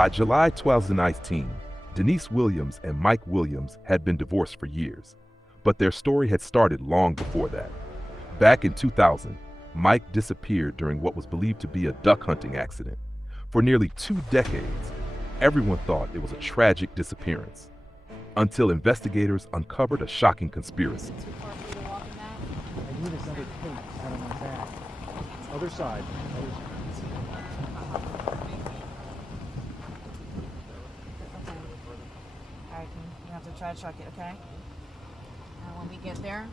By July 2019, Denise Williams and Mike Williams had been divorced for years, but their story had started long before that. Back in 2000, Mike disappeared during what was believed to be a duck hunting accident. For nearly 2 decades, everyone thought it was a tragic disappearance, until investigators uncovered a shocking conspiracy. Too far for you to walk in that? I need this other tape out of my bag. Other side. Okay. Alright, you have to try to truck it, okay? And when we get there,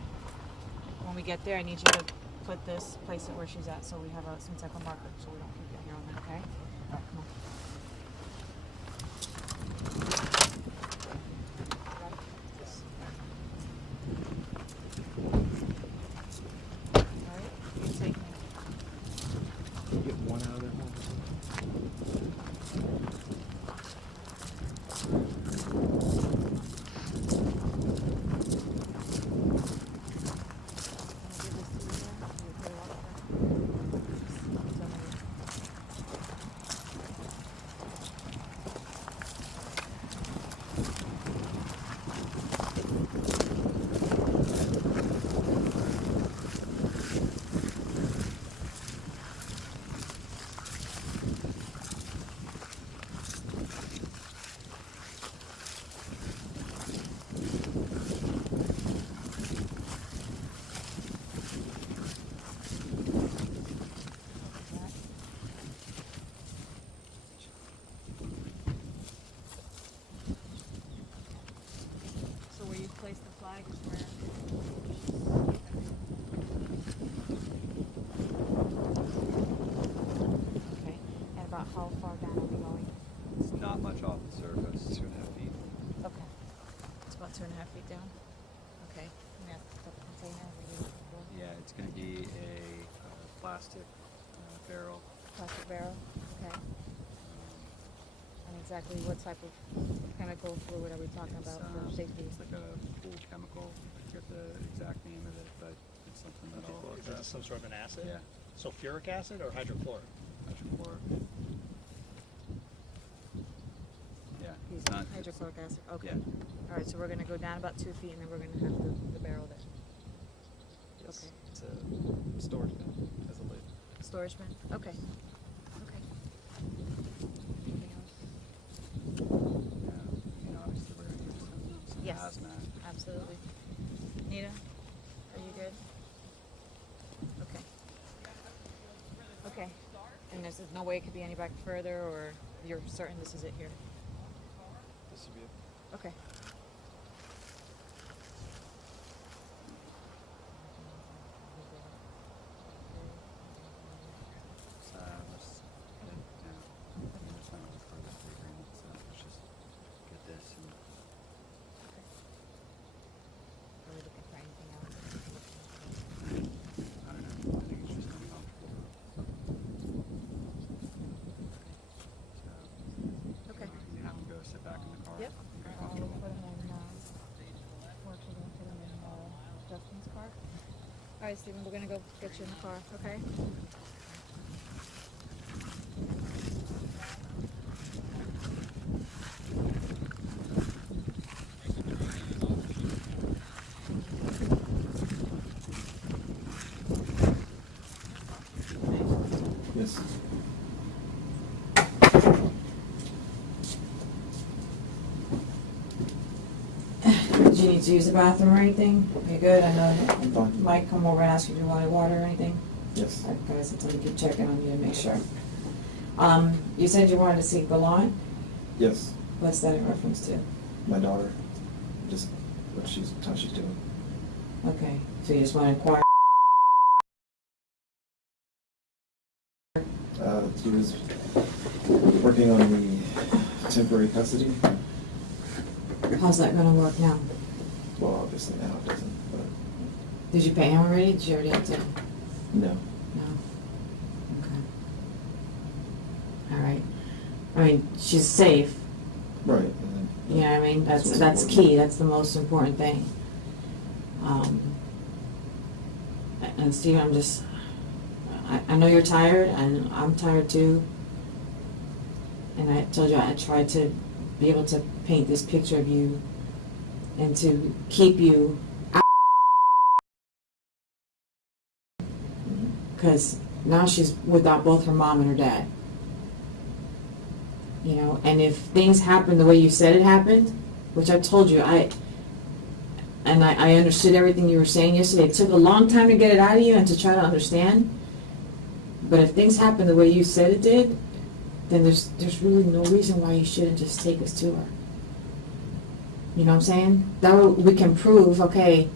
I need you to place it where she's at so we have some type of marker so we don't keep it here on that, okay? Alright, come on. Alright, you take me. Get one out of there. Place the flag is where. Okay. And about how far down are we going? It's not much off the surface, 2.5 feet. Okay. It's about 2.5 feet down. Okay. And that's the container we're using for. Yeah, it's going to be a plastic barrel. Plastic barrel. Okay. And exactly what type of chemical fluid are we talking about for safety? It's like a pool chemical. I forget the exact name of it, but it's something that I'll Is it some sort of an acid? Yeah. Sulfuric acid or hydrochloric? hydrochloric. Yeah, Use it's not hydrochloric acid. Okay. Yeah. All right. So we're going to go down about 2 feet, and then we're going to have the barrel there. Yes, Okay. it's a storage bin as a lid. Storage bin. Okay. Okay. Anything else? Yeah, obviously we're going to need some Yes. hazmat. Absolutely. Nita, are you good? Okay. Okay. And there's no way it could be any back further, or you're certain this is it here? This would be it. Okay. Let's get it down. I mean, it's not really part of the agreement, so let's just get this and Are we looking for anything else? I don't know. I think it's just uncomfortable. So Okay. you have to go sit back in the car. Yep. I'll put them in, we're actually going to put them in Justin's car. All right, Stephen, we're going to go get you in the car, okay? Yes. Did you need to use the bathroom or anything? Are you good? I know I'm fine. Mike come over and ask you to want water or anything. Yes. Alright, guys, I told you to keep checking on you to make sure. You said you wanted to seek the lawn? Yes. What's that in reference to? My daughter. Just how she's doing. Okay, so you just want to inquire? He was working on the temporary custody. How's that gonna work now? Well, obviously now it doesn't, but Did you pay him already? Did you already have to? no. No? Okay. Alright. I mean, she's safe. Right. And then, You know what I mean? That's what's That's important. key, that's the most important thing. And Steve, I know you're tired, and I'm tired too. And I told you I tried to be able to paint this picture of you and to keep you out. Because now she's without both her mom and her dad. You know, and if things happen the way you said it happened, which I told you, I understood everything you were saying yesterday. It took a long time to get it out of you and to try to understand. But if things happen the way you said it did, then there's really no reason why you shouldn't just take us to her. You know what I'm saying? That way we can prove, okay,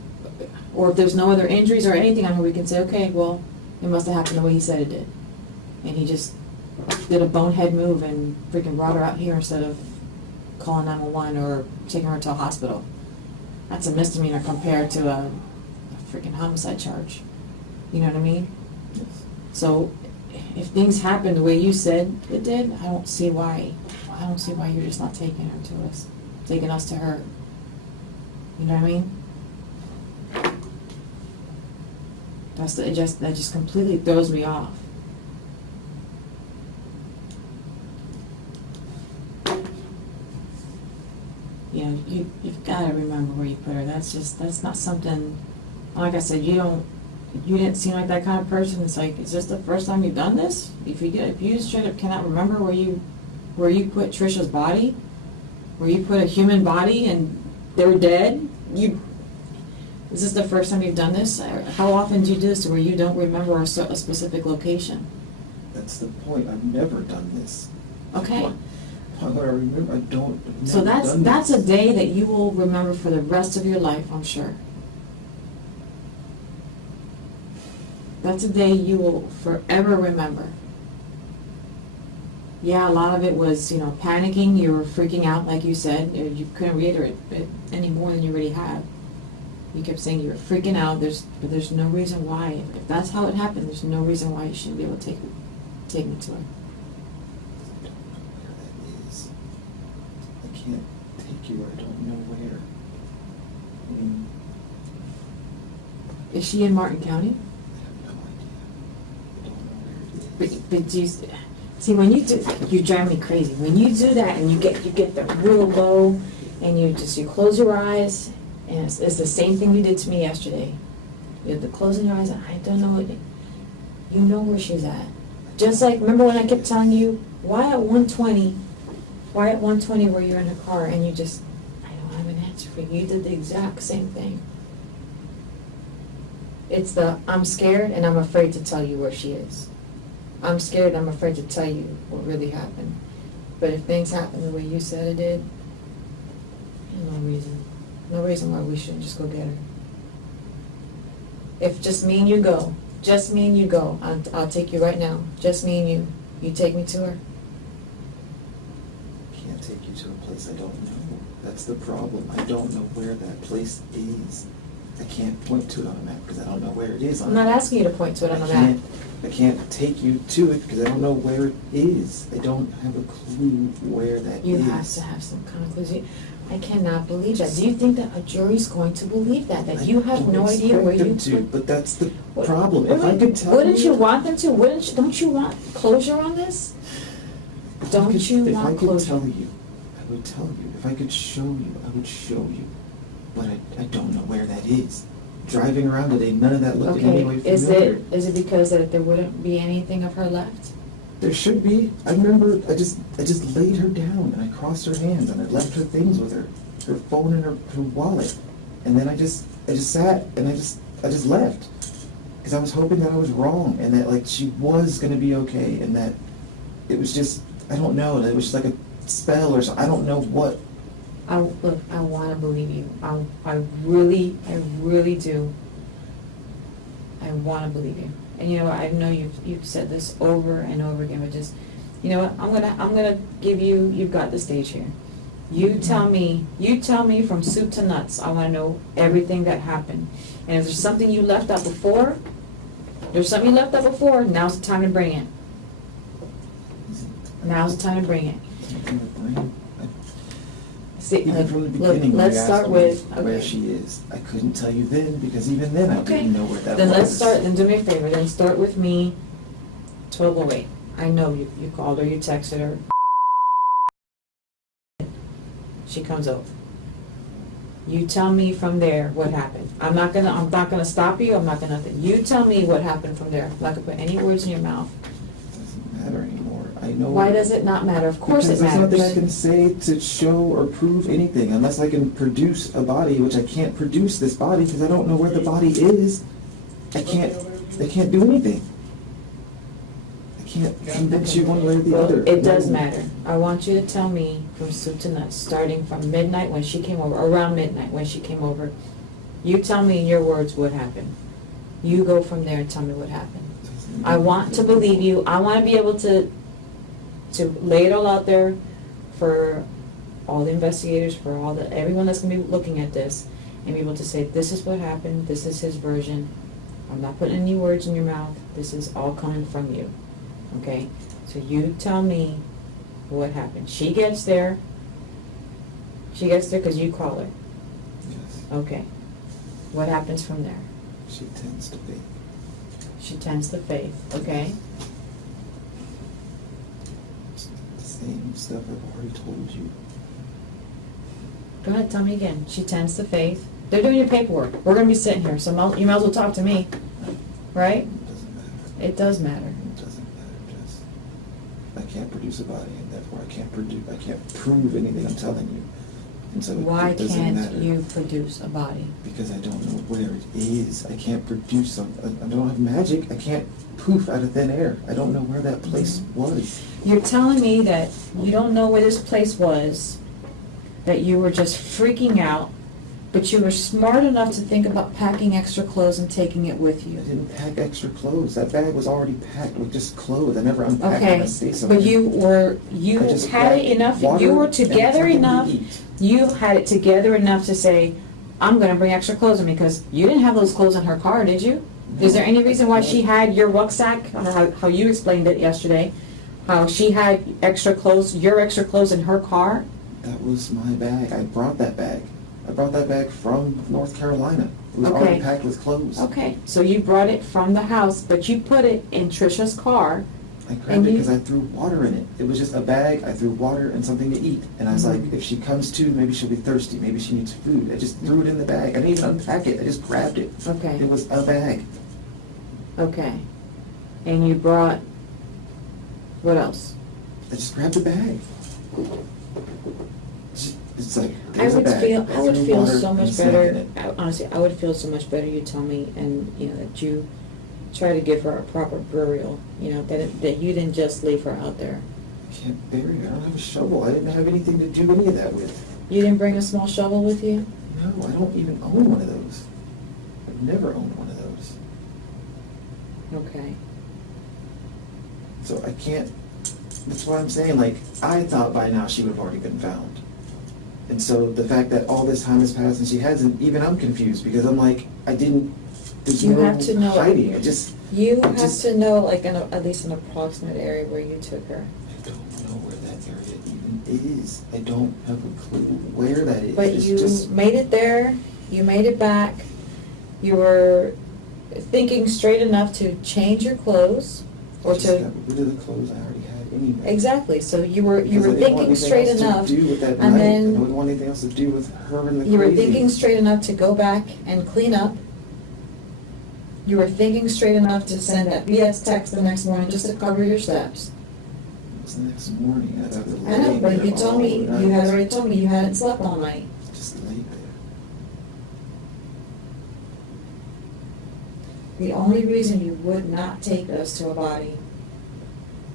or if there's no other injuries or anything on her, we can say, okay, well, it must have happened the way he said it did. And he just did a bonehead move and freaking brought her out here instead of calling 911 or taking her to a hospital. That's a misdemeanor compared to a freaking homicide charge. You know what I mean? So if things happen the way you said it did, I don't see why you're just not taking her to us, taking us to her. You know what I mean? That just completely throws me off. You know, you've got to remember where you put her. That's not something, like I said, you didn't seem like that kind of person. It's like, is this the first time you've done this? If you straight up cannot remember where you put Trisha's body, where you put a human body and they're dead, is this the first time you've done this? How often do you do this where you don't remember a specific location? That's the point. I've never done this. Okay. Why would I remember? I've never So done that's this. a day that you will remember for the rest of your life, I'm sure. That's a day you will forever remember. Yeah, a lot of it was, panicking, you were freaking out, like you said. You couldn't reiterate it any more than you already have. You kept saying you were freaking out, but there's no reason why. If that's how it happened, there's no reason why you shouldn't be able to take me to her. I don't know where that is. I can't take you where I don't know where. I mean, Is she in Martin County? I have no idea. I don't know where it is. But do you, see, when you do, you drive me crazy. When you do that and you get the real low and you close your eyes, and it's the same thing you did to me yesterday. You have the closing your eyes, and I don't know it. You know where she's at. Just like, remember when I kept telling you, why at 120 where you're in the car, and you just, I don't have an answer for you. You did the exact same thing. It's I'm scared and I'm afraid to tell you where she is. I'm scared and I'm afraid to tell you what really happened. But if things happen the way you said it did, no reason. No reason why we shouldn't just go get her. If just me and you go, I'll take you right now. Just me and you. You take me to her. I can't take you to a place I don't know. That's the problem. I don't know where that place is. I can't point to it on a map because I don't know where it is on I'm a not map. asking you to point to it on the map. I can't take you to it because I don't know where it is. I don't have a clue where that You is. have to have some kind of clue. I cannot believe that. Do you think that a jury's going to believe that? That you have no idea where you expect them to, but that's the What- problem. wait, If I could tell Wouldn't you want them to? Don't you want closure on this? Don't you want If I could closure? tell you, I would tell you. If I could show you, I would show you. But I don't know where that is. Driving around today, none of that looked in any way Okay, familiar. is it because that there wouldn't be anything of her left? There should be. I remember I just laid her down and I crossed her hands and I left her things with her phone and her wallet. And then I just sat and I just left. Because I was hoping that I was wrong and that like she was gonna be okay and that it was just, I don't know, that it was just like a spell or something. I don't know what. Look, I want to believe you. I really do. I want to believe you. And you know what? I know you've said this over and over again, but just, you know what? I'm gonna give you. You've got the stage here. You tell me from soup to nuts. I want to know everything that happened. And if there's something you left out before, now's the time to bring it. Now's the time to bring it. See, Even from the look, beginning, when let's you start asked me with, where okay. she is, I couldn't tell you then because even then I Okay. didn't know where that Then was. then do me a favor, then start with me, 1208. I know you called her, you texted her. She comes over. You tell me from there what happened. I'm not gonna stop you, I'm not gonna, you tell me what happened from there. I'm not gonna put any words in your mouth. Doesn't matter anymore. I know. Why does it not matter? Of course it Because there's nothing I matters. can say to show or prove anything unless I can produce a body, which I can't produce this body because I don't know where the body is. I can't do anything. I can't convince you one way or the Well, other. it does No. matter. I want you to tell me from soup to nuts, starting from midnight when she came over, around midnight when she came over. You tell me in your words what happened. You go from there and tell me what happened. I want to believe you. I want to be able to lay it all out there for all the investigators, for everyone that's going to be looking at this, and be able to say, this is what happened, this is his version. I'm not putting any words in your mouth. This is all coming from you. Okay? So you tell me what happened. She gets there. She gets there because you call her. Yes. Okay. What happens from there? She tends to be. She tends to faith. Okay? It's the same stuff I've already told you. Go ahead, tell me again. She tends to faith. They're doing your paperwork. We're going to be sitting here, so you might as well talk to me. Right? It doesn't matter. It does matter. It doesn't matter, Jess. I can't produce a body, and therefore I can't prove anything I'm telling you. And so Why it doesn't can't matter. you produce a body? Because I don't know where it is. I can't produce I don't have magic. I can't poof out of thin air. I don't know where that place was. You're telling me that you don't know where this place was, that you were just freaking out, but you were smart enough to think about packing extra clothes and taking it with I you. didn't pack extra clothes. That bag was already packed with just clothes. I never unpacked Okay, when I stayed somewhere. but you I just had it grabbed enough, water you were and together something to enough, eat. you had it together enough to say, I'm gonna bring extra clothes with me, because you didn't have those clothes in her car, did you? Is there any reason why she had your rucksack, or how you explained it yesterday, how she had extra clothes, your extra clothes in her car? That was my bag. I brought that bag. I brought that bag from North Carolina. It was Okay. already packed with clothes. Okay, so you brought it from the house, but you put it in Trisha's car. I grabbed And it you- because I threw water in it. It was just a bag. I threw water and something to eat. And I was Mhm. like, if she comes to, maybe she'll be thirsty. Maybe she needs food. I just threw it in the bag. I didn't even unpack it. I just grabbed it. Okay. It was a bag. Okay. And you brought, what else? I just grabbed the bag. It's like, I there's a would bag. feel, I would threw feel water so and much a snack in better, it. honestly, I would feel so much better, you tell me, and, that you try to give her a proper burial, that you didn't just leave her out there. I can't bury her. I don't have a shovel. I didn't have anything to do any of that with. You didn't bring a small shovel with you? No, I don't even own one of those. I've never owned one of those. Okay. So I can't, that's why I'm saying, like, I thought by now she would have already been found. And so the fact that all this time has passed and she hasn't, even I'm confused, because I'm like, there's You no have to know- hiding. You I have just- to know, like, at least an approximate area where you took her. I don't know where that area even is. I don't have a clue where that is. But It's you just- made it there, you made it back, you were thinking straight enough to change your clothes, or I just got to, rid of the clothes I already had anyway. exactly, so you were Because I didn't want thinking anything straight else to enough, do with that and night. then- I wouldn't want anything else to do with her and the you were crazy. thinking straight enough to go back and clean up. You were thinking straight enough to send that BS text the next morning just to cover your steps. It was the next morning. I was I know, laying but there you told all me, you night. had already told me you hadn't slept all night. Just laid there. The only reason you would not take us to a body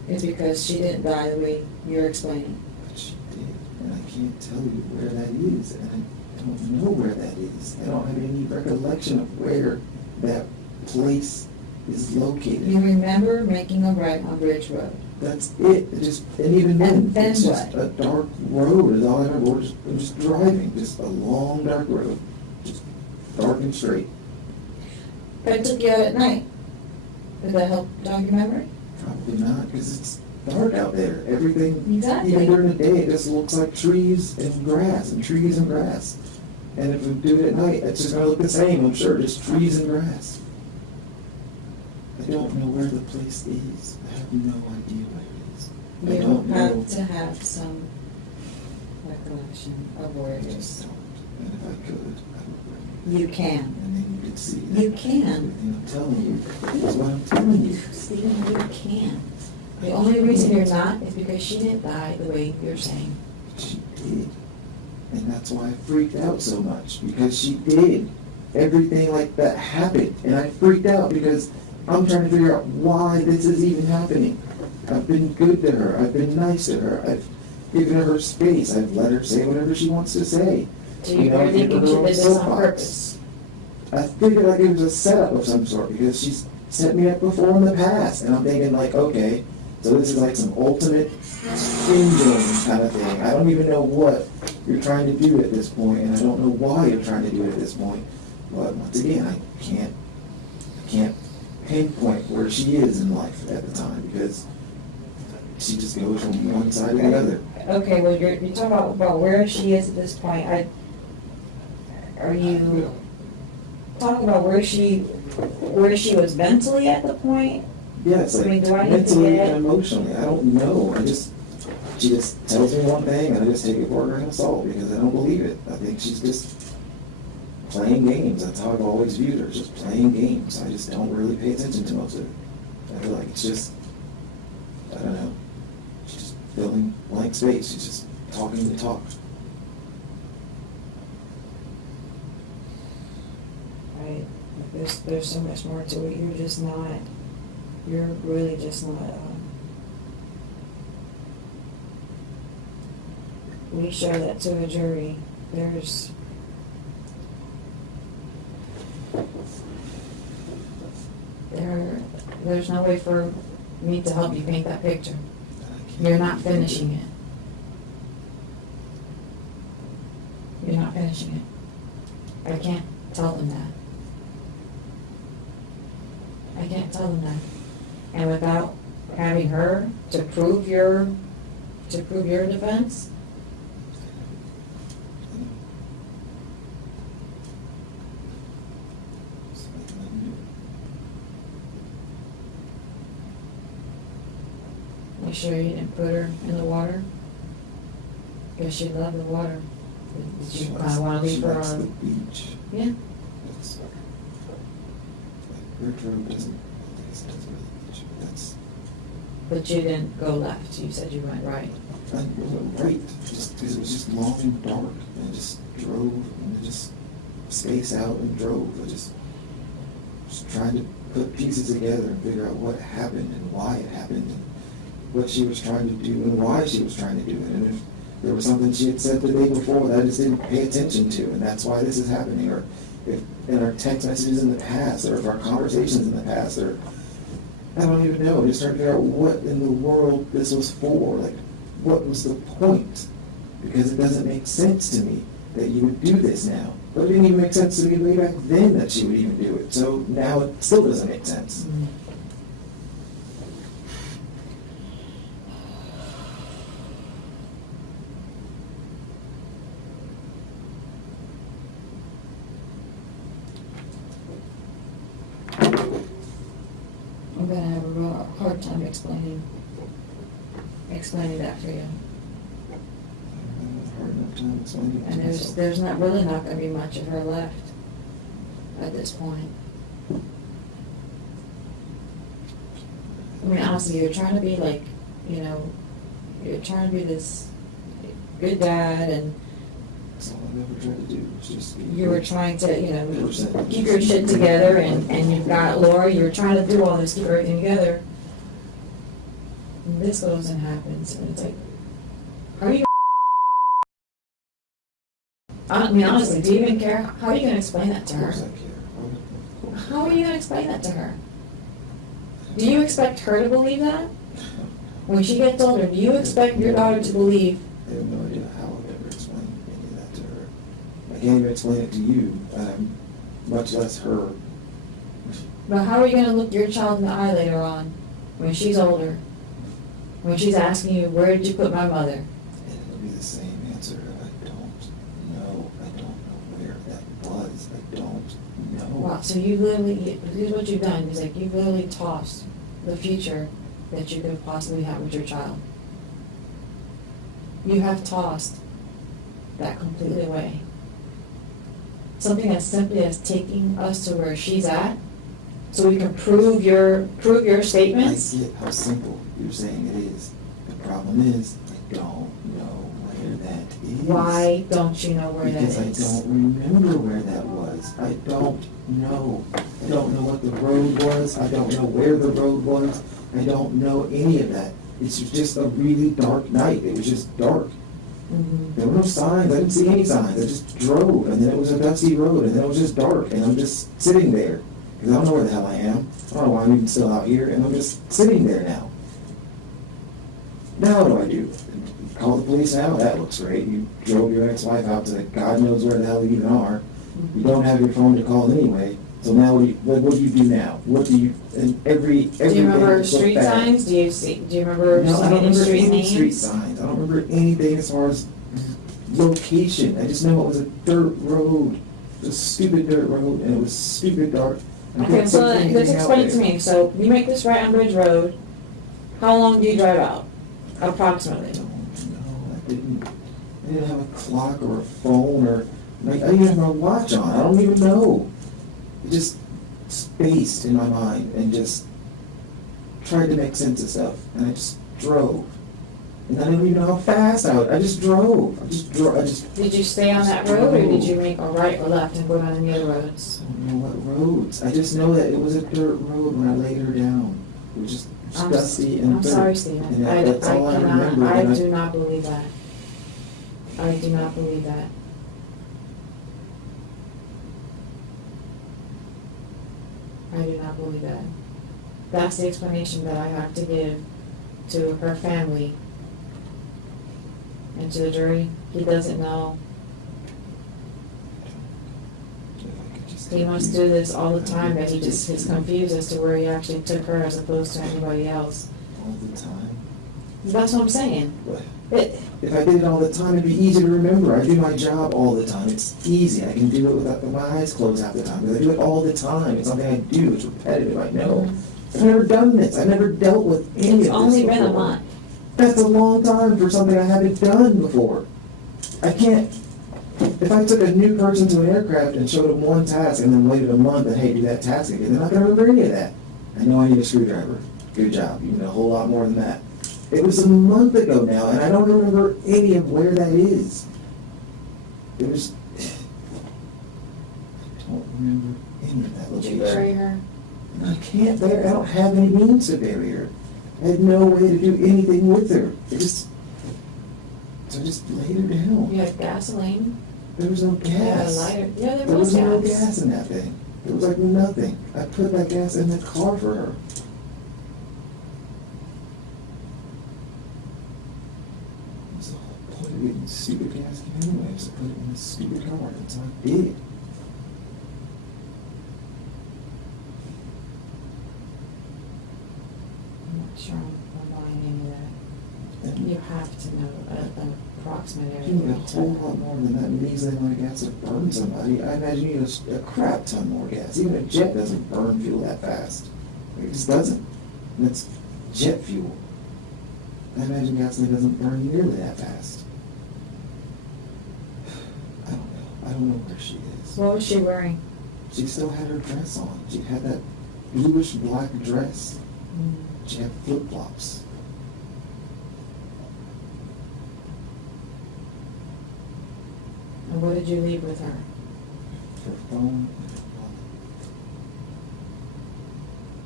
is because she didn't die the way you're explaining. But she did, and I can't tell you where that is, and I don't know where that is. I don't have any recollection of where that place is located. You remember making a right on Bridge Road. That's it. And even then, And then it's just what? a dark road is all I remember. I'm just driving, just a long dark road, just dark and straight. But I took you out at night. Did that help jog your memory? Probably not, because it's dark out there. Everything, Exactly. even during the day, it just looks like trees and grass and trees and grass. And if we do it at night, it's just gonna look the same, I'm sure, just trees and grass. I don't know where the place is. I have no idea where it is. I You don't know. have to have some recollection of where I it just is. don't. And if I could, I would bring You it. can. And then you could see. You can. Everything I'm telling you. That's what I'm telling you. Stephen, you can. The only reason you're not is because she didn't die the way you're saying. She did. And that's why I freaked out so much, because she did. Everything like that happened, and I freaked out because I'm trying to figure out why this is even happening. I've been good to her. I've been nice to her. I've given her space. I've let her say whatever she wants to say. Do you really give her think she her own did this on soapbox. purpose? I figured like it was a setup of some sort because she's set me up before in the past, and I'm thinking like, okay, so this is like some ultimate whinging kind of thing. I don't even know what you're trying to do at this point, and I don't know why you're trying to do it at this point. But once again, I can't pinpoint where she is in life at the time because she just goes from one side to the other. Okay, well, you're talking about where she is at this point. Are you talking about where she was mentally at the point? Yes, I like mean, do I need to mentally get- and emotionally. I don't know. She just tells me one thing and I just take it for a grain of salt because I don't believe it. I think she's just playing games. That's how I've always viewed her, just playing games. I just don't really pay attention to most of it. I feel like it's just, I don't know, she's just filling blank space. She's just talking to talk. Right, there's so much more to it. You're really just not, we show that to a jury. There's no way for me to help you paint that picture. And I can't You're not even think finishing it. You're not finishing it. I can't tell them that. I can't tell them that. And without having her to prove your defense, It's like nothing new. you sure you didn't put her in the water? Because she loved the water. Did you kind of want to leave her She likes the on? beach. Yeah. That's like Retro doesn't, I guess it doesn't really beach, but that's, But you didn't go left. You said you went right. I went right, just because it was just long and dark, and I just drove, and I just spaced out and drove. I just trying to put pieces together and figure out what happened and why it happened and what she was trying to do and why she was trying to do it. And if there was something she had said the day before that I just didn't pay attention to, and that's why this is happening, or if in our text messages in the past, or if our conversations in the past, or I don't even know. I'm just trying to figure out what in the world this was for. Like, what was the point? Because it doesn't make sense to me that you would do this now. But it didn't even make sense to me way back then that she would even do it. So now it still doesn't make sense. I'm gonna have a real hard time explaining that for you. I'm having a hard enough time explaining it to And myself. there's not gonna be much of her left at this point. I mean, honestly, you're trying to be like, you're trying to be this good dad, and That's all I've ever tried to do, was just be you were good. trying to, keep your shit together, and you've got Laura, you're trying to do all this, keep everything together. And this goes and happens, and it's like, how are you? I mean, honestly, do you even care? How are you gonna explain that to Of her? course I care. How are you gonna explain that to her? Do you expect her to believe that? When she gets older, do you expect your daughter to believe? I have no idea how I've ever explained any of that to her. I can't even explain it to you, much less her. But how are you gonna look your child in the eye later on, when she's older? When she's asking you, where did you put my mother? And it'll be the same answer. I don't know. I don't know where that was. I don't know. Wow, so you literally, here's what you've done, is like you've literally tossed the future that you could possibly have with your child. You have tossed that completely away. Something as simply as taking us to where she's at, so we can prove your I statements. get how simple you're saying it is. The problem is, I don't know where that is. Why don't you know where that Because is? I don't remember where that was. I don't know. I don't know what the road was. I don't know where the road was. I don't know any of that. It's just a really dark night. It was just dark. Mhm. There were no signs. I didn't see any signs. I just drove, and then it was a dusty road, and then it was just dark, and I'm just sitting there. Because I don't know where the hell I am. I don't know why I'm even still out here, and I'm just sitting there now. Now what do I do? Call the police now? That looks great. You drove your ex-wife out to God knows where the hell you even are. You don't have your phone to call anyway. So now what do you do now? What do you, and every Do you remember day you look street back- signs? Do you remember No, I seeing don't any remember street any names? street signs. I don't remember anything as far as location. I just know it was a dirt road. It was a stupid dirt road, and it was stupid dark. I Okay, couldn't so see let's anything out explain it to there. me. So you make this right on Bridge Road. How long do you drive out? Approximately. I don't know. I didn't have a clock or a phone or, like, I didn't have my watch on. I don't even know. It just spaced in my mind and just tried to make sense of stuff. And I just drove. And I didn't even know how fast I just drove. I just Did you stay on that road, or did you make a right or left and go down any other roads? I don't know what roads. I just know that it was a dirt road when I laid her down. It was just I'm- dusty and I'm dirt. sorry, Stephen. And I that's all I remember. cannot, I and do not believe that. I do not believe that. I do not believe that. That's the explanation that I have to give to her family and to the jury. He doesn't know. if I could just He get must you- do this all the time, that he just is confused as to where he actually took her as opposed to anybody else. all the time. That's what I'm saying. But It, if I did it all the time, it'd be easy to remember. I do my job all the time. It's easy. I can do it without my eyes closed half the time. Because I do it all the time. It's something I do. It's repetitive. I know. I've never done this. I've never dealt with any of this it's only been a before. month. That's a long time for something I haven't done before. I can't. If I took a new person to an aircraft and showed them one task and then waited a month and hey, do that task again, they're not going to remember any of that. I know I need a screwdriver. Good job. You know a whole lot more than that. It was a month ago now, and I don't remember any of where that is. It was. I don't remember any of that Did location. you bury her? I can't bury. I don't have any means to bury her. I had no way to do anything with her. So I just laid her down. You had gasoline? There was no You had a gas. lighter? Yeah, There was no gas. gas in that thing. There was like nothing. I put that gas in the car for her. What's the whole point of getting stupid gas anyway? Is to put it in this stupid car. It's not big. I'm not sure I'm buying any of that. And You have to know an approximate area. you need a where you whole took her. lot more than that measly amount of gas to burn somebody. I imagine you need a crap ton more gas. Even a jet doesn't burn fuel that fast. It just doesn't. And it's jet fuel. I imagine gasoline doesn't burn nearly that fast. I don't know. I don't know where she is. What was she wearing? She still had her dress on. She had that bluish black dress. She had flip-flops. And what did you leave with her? Her phone and her wallet.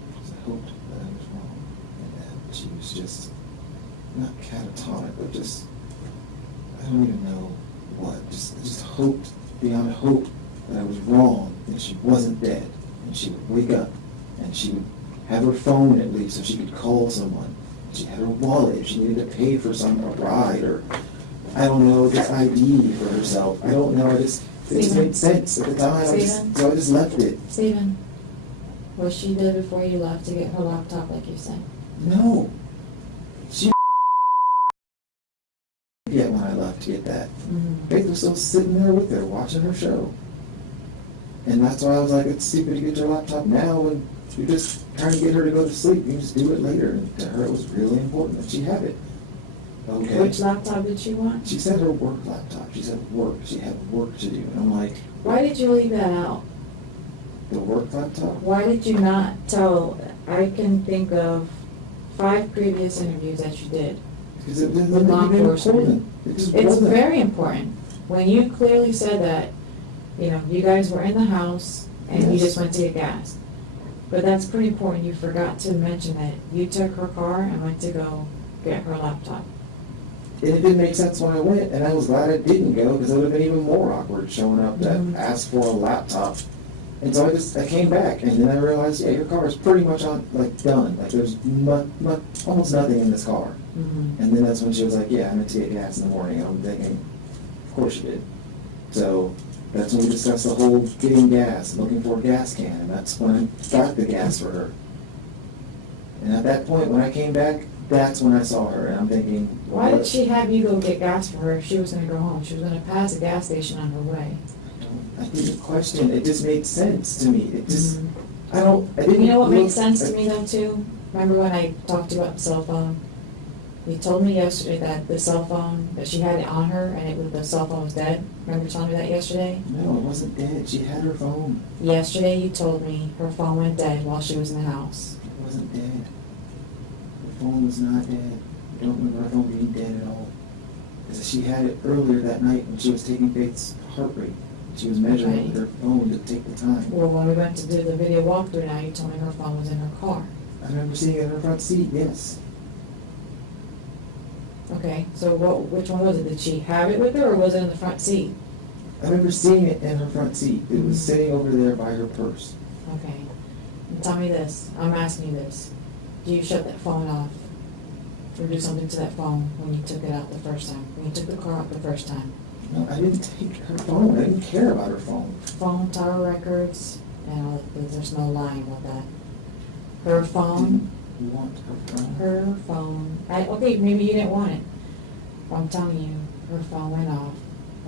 Because I hoped that I was wrong and that she was just not catatonic, but just, I don't even know what. I just hoped beyond hope that I was wrong and she wasn't dead. And she would wake up and she would have her phone at least so she could call someone. She had her wallet if she needed to pay for a ride or, I don't know, this ID for herself. I don't know. It just made sense at the time. Steven? So I just left it. Stephen, was she there before you left to get her laptop like you said? No. She yet when I left to get that. Faith was still sitting there with her, watching her show. And that's why I was like, it's stupid to get your laptop now when you're just trying to get her to go to sleep. You can just do it later. And to her, it was really important that she have it. Okay. Which laptop did she want? She said her work laptop. She said work. She had work to do. And I'm like, Why did you leave that out? the work laptop? Why did you not tell, I can think of 5 previous interviews that you did. Because it With wasn't law even enforcement. important. It just It's wasn't. very important. When you clearly said that, you know, you guys were in the house and you Yes. just went to get gas. But that's pretty important. You forgot to mention that you took her car and went to go get her laptop. And it didn't make sense when I went, and I was glad I didn't go, because it would have been even more awkward showing up to Mhm. ask for a laptop. And so I came back, and then I realized, yeah, your car is pretty much done. Like, there's almost nothing in this car. Mm-hmm. And then that's when she was like, yeah, I meant to get gas in the morning. And I'm thinking, of course you did. So that's when we discussed the whole getting gas, looking for a gas can, and that's when I got the gas for her. And at that point, when I came back, that's when I saw her, and I'm thinking, Why what? did she have you go get gas for her if she was gonna go home? She was gonna pass a gas station on her way. I didn't question. It just made sense to me. It just, Mhm. I didn't. You know what look makes sense to at- me though too? Remember when I talked to you about the cell phone? You told me yesterday that the cell phone, that she had it on her and the cell phone was dead. Remember telling me that yesterday? No, it wasn't dead. She had her phone. Yesterday you told me her phone went dead while she was in the house. It wasn't dead. Her phone was not dead. I don't remember her phone being dead at all. Because she had it earlier that night when she was taking Faith's heart rate. She was measuring it with her phone to take the time. Well, when we went to do the video walkthrough now, you told me her phone was in her car. I remember seeing it in her front seat, yes. Okay, so which one was it? Did she have it with her or was it in the front seat? I remember seeing it in her front seat. It was Mhm. sitting over there by her purse. Okay. And tell me this, I'm asking you this. Do you shut that phone off? Or do something to that phone when you took it out the first time? When you took the car out the first time? No, I didn't take her phone. I didn't care about her phone. Phone, tower records, and all of, there's no lying about that. Her phone, You want her phone? her phone, okay, maybe you didn't want it. But I'm telling you, her phone went off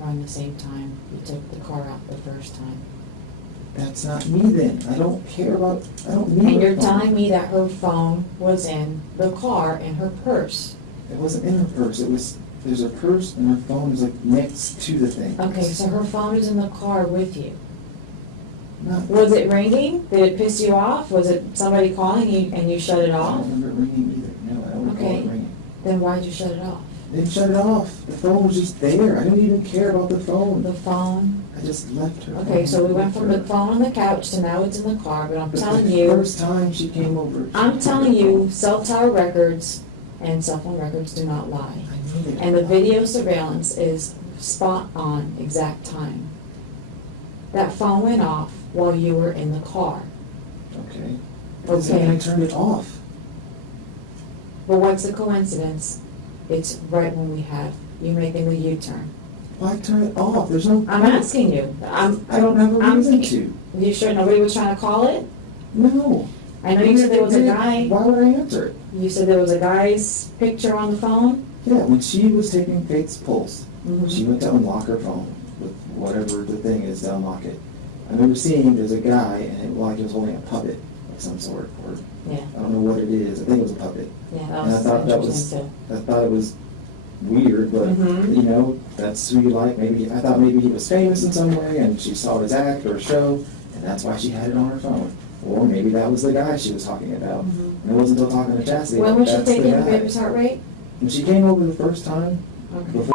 around the same time you took the car out the first time. That's not me then. I don't care about, I don't need And her you're phone. telling me that her phone was in the car in her purse. It wasn't in her purse. It was, there's her purse and her phone is like next to the thing. Okay, so her phone is in the car with you. Not, Was it ringing? Did it piss you off? Was it somebody calling you and you shut it I off? don't remember it ringing either. No, I don't recall Okay. it ringing. Then why'd you shut it off? I didn't shut it off. The phone was just there. I didn't even care about the phone. The phone? I just left her. Okay, so we went from the phone on the couch to now it's in the car, but I'm But telling the you, first time she came over. I'm telling you, cell tower records and cell phone records do not lie. I needed And the it. video surveillance is spot on, exact time. That phone went off while you were in the car. Okay. Because then Okay. I turned it off. But what's the coincidence? It's right when we have you making the U-turn. Why turn it off? There's no. I'm asking you. I don't have a I'm reason thinking- to. You sure nobody was trying to call it? No. I know you said there was a Did it- guy, Why would I answer it? you said there was a guy's picture on the phone? Yeah, when she was taking Faith's pulse, Mhm. she went to unlock her phone with whatever the thing is to unlock it. I remember seeing there's a guy and it, like he was holding a puppet of some sort, or Yeah, I don't know what it is. I think it was a puppet. yeah, that And I was thought that was, interesting too. I thought it was weird, but Mhm. you know, that's who you like. Maybe I thought maybe he was famous in some way, and she saw his act or show, and that's why she had it on her phone. Or maybe that was the guy she was talking about. Mhm. And it wasn't until talking to Chastity When that was she that's the taking the guy. baby's heart rate? When she came over the first time, Okay. before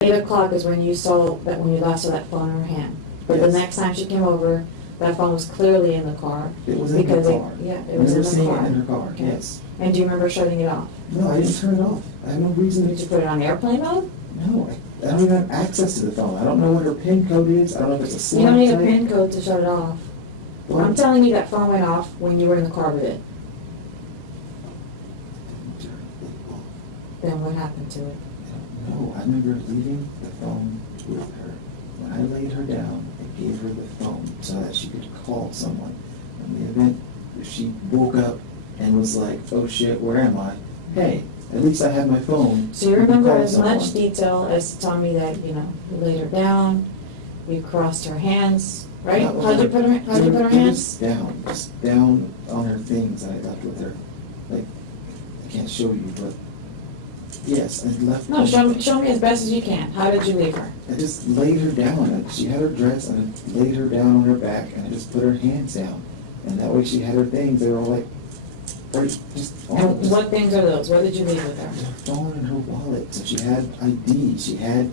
8 o'clock is when you saw that, when you last saw that phone in her hand. But the Yes. next time she came over, that phone was clearly in the car. it was in the Because car. yeah, I it was in remember the seeing car. it in her car. Okay. Yes. And do you remember shutting it off? No, I didn't turn it off. I have no reason Did to. you put it on airplane mode? No, I don't even have access to the phone. I don't know what her PIN code is. I don't know if it's a slot You don't need a type. PIN code to shut it off. What? I'm telling you that phone went off when you were in the car with it. Then what happened to it? No, I remember leaving the phone with her. When I laid her down, I gave her the phone so that she could call someone. In the event if she woke up and was like, oh shit, where am I? Hey, at least I have my phone. So you I can remember call as much someone. detail as to tell me that, you know, you laid her down, you crossed her hands, right? Not with How'd you put her, how'd you put her It hands? was down on her things that I left with her. Like, I can't show you, but yes, I left. No, show me as best as you can. How did you leave her? I just laid her down. She had her dress, and I laid her down on her back, and I just put her hands down. And that way she had her things. They were all like, right, just on. And what things are those? What did you leave with her? Her phone and her wallet. So she had ID. She had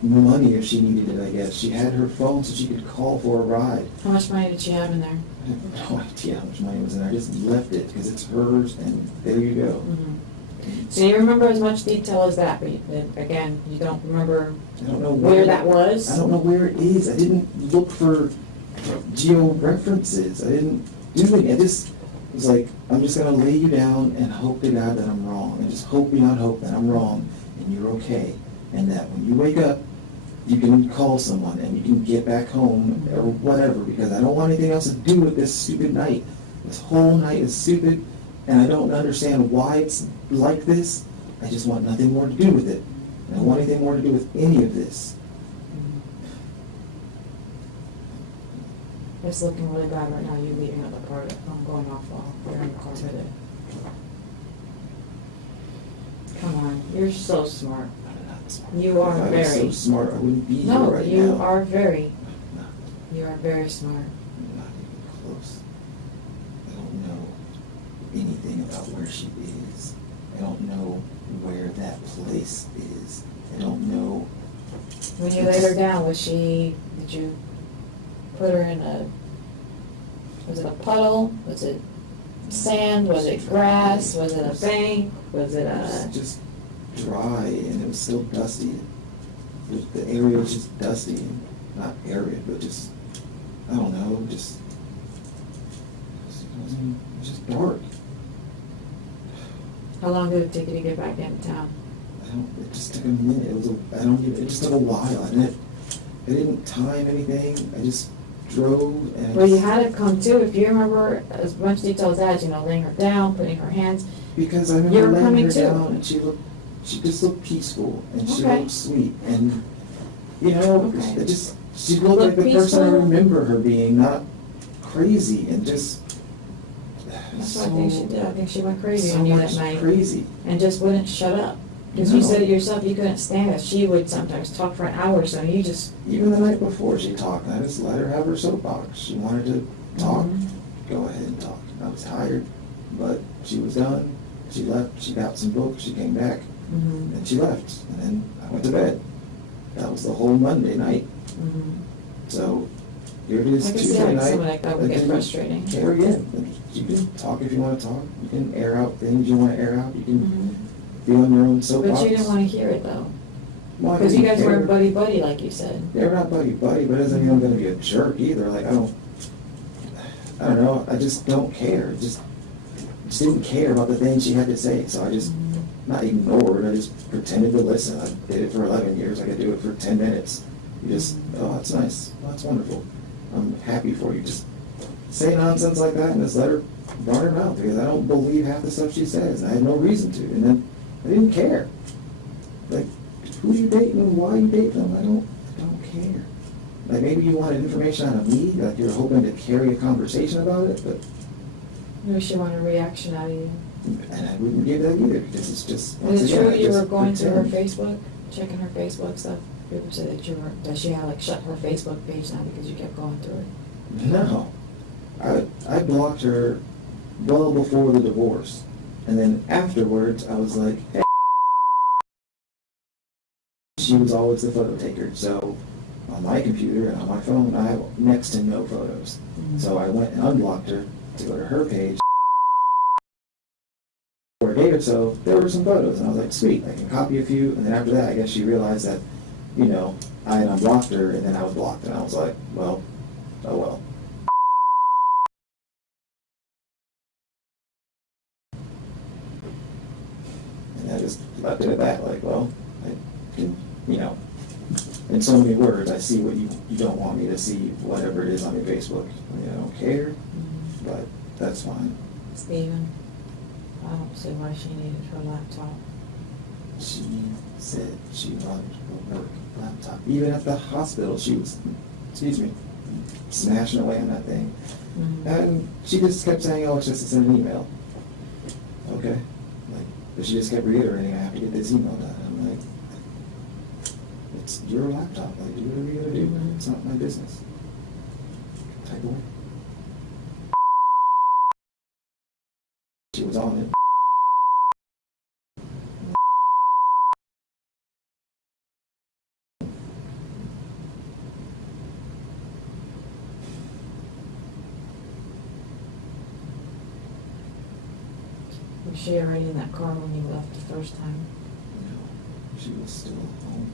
money if she needed it, I guess. She had her phone so she could call for a ride. How much money did she have in there? I have no idea how much money was in there. I just left it because it's hers, and there you go. So you remember as much detail as that, but again, you don't remember I don't know where that was? I don't know where it is. I didn't look for geo-references. I didn't do anything. I just was like, I'm just going to lay you down and hope to God that I'm wrong. And just hope beyond hope that I'm wrong and you're okay. And that when you wake up, you can call someone and you can get back home or whatever, because I don't want anything else to do with this stupid night. This whole night is stupid, and I don't understand why it's like this. I just want nothing more to do with it. I don't want anything more to do with any of this. It's looking really bad right now, you leaving out the part I'm going off while you're in the car with it. Come on, you're so smart. I'm not smart. You are If I was very. so smart, I wouldn't be here No, right now. you are very. I'm not, You are very smart. I'm not even close. I don't know anything about where she is. I don't know where that place is. I don't know. When you laid her down, did you put her in was it a puddle? Was it sand? Was it grass? Was it a bank? Was it It was a, just dry, and it was still dusty. The area was just dusty, and not arid, but just, I don't know, it was just dark. how long did it take you to get back into town? It just took a minute. It just took a while. I didn't time anything. I just drove and. Well, you had to come too, if you remember as much detail as that, laying her down, putting her hands, Because I You remember were laying coming her too. down, and she just looked peaceful, and she Okay. looked sweet, and, Okay. she looked like the person I Peaceful. remember her being, not crazy, and just. that's what I think she did, I think she went crazy so on you much that night. crazy. And just wouldn't shut up. Because you No. said it yourself, you couldn't stand it. She would sometimes talk for an hour or so, and you just. Even the night before she talked, I just let her have her soapbox. She wanted to talk, Mhm. go ahead and talk. I was tired, but she was done. She left, she got some books, she came back, Mhm. and she left. And then I went to bed. That was the whole Monday night. Mhm. So here it is I can see Tuesday how night. something like that would I get didn't frustrating. care again. You can talk if you want to talk. You can air out things you want to air out. You can Mhm. be on your own soapbox. But you didn't want to hear it though. Well, I Because you didn't guys care. weren't buddy-buddy like you said. Yeah, we're not buddy-buddy, but it doesn't mean I'm gonna be a jerk either. Like, I don't know, I just don't care. Just didn't care about the things she had to say, so I just, not ignored, I just pretended to listen. I did it for 11 years, I could do it for 10 minutes. You just, oh, that's nice, oh, that's wonderful. I'm happy for you. Just say nonsense like that and just let her run her mouth, because I don't believe half the stuff she says. I had no reason to, and then I didn't care. Like, who you dating and why you dating them, I don't care. Like, maybe you wanted information out of me, like you were hoping to carry a conversation about it, but, Maybe she wanted a reaction out of you. and I wouldn't give that either, because it's just, once Is it again, true I you just were going to her pretend. Facebook, checking her Facebook stuff? People say that she had like shut her Facebook page down because you kept going through it. No. I blocked her well before the divorce. And then afterwards, I was like, hey. She was always the photo taker, so on my computer and on my phone, I have next to no photos. So I went and unblocked her to go to her page. For a day or so, there were some photos, and I was like, sweet, I can copy a few. And then after that, I guess she realized that, I had unblocked her, and then I was blocked, and I was like, well, oh well. And I just left it at that, like, well, I can, in so many words, I see what you don't want me to see, whatever it is on your Facebook. I don't care, but that's fine. Steven, I don't see why she needed her laptop. She said she wanted her work laptop. Even at the hospital, she was, smashing away on that thing. Mhm. And she just kept saying, oh, it's just to send an email. Okay. But she just kept reiterating, I have to get this email done. I'm like, it's your laptop, like, do whatever you gotta do, it's not my business. Type away. She was on it. Was she already in that car when you left the first time? No, she was still home.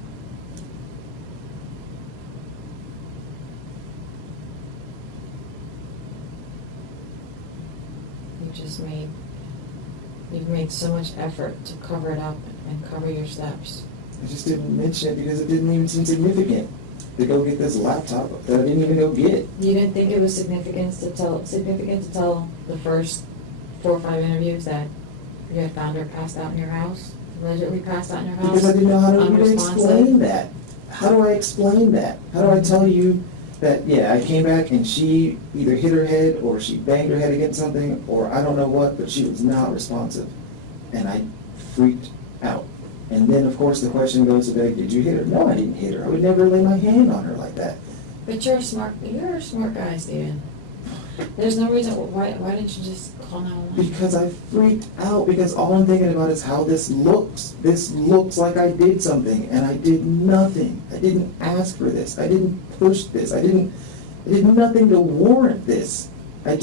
You've made so much effort to cover it up and cover your steps. I just didn't mention it because it didn't even seem significant to go get this laptop that I didn't even go get. You didn't think it was significant to tell the first 4 or 5 interviews that you had found her passed out in your house? Allegedly passed out in your house? Because I didn't know how to even Unresponsive? explain that. How do I explain that? How do I tell you that, yeah, I came back and she either hit her head or she banged her head against something or I don't know what, but she was not responsive. And I freaked out. And then, of course, the question goes to be, did you hit her? No, I didn't hit her. I would never lay my hand on her like that. But you're a smart guy, Steven. There's no reason, why didn't you just call 911? Because I freaked out, because all I'm thinking about is how this looks. This looks like I did something, and I did nothing. I didn't ask for this. I didn't push this. I did nothing to warrant this. I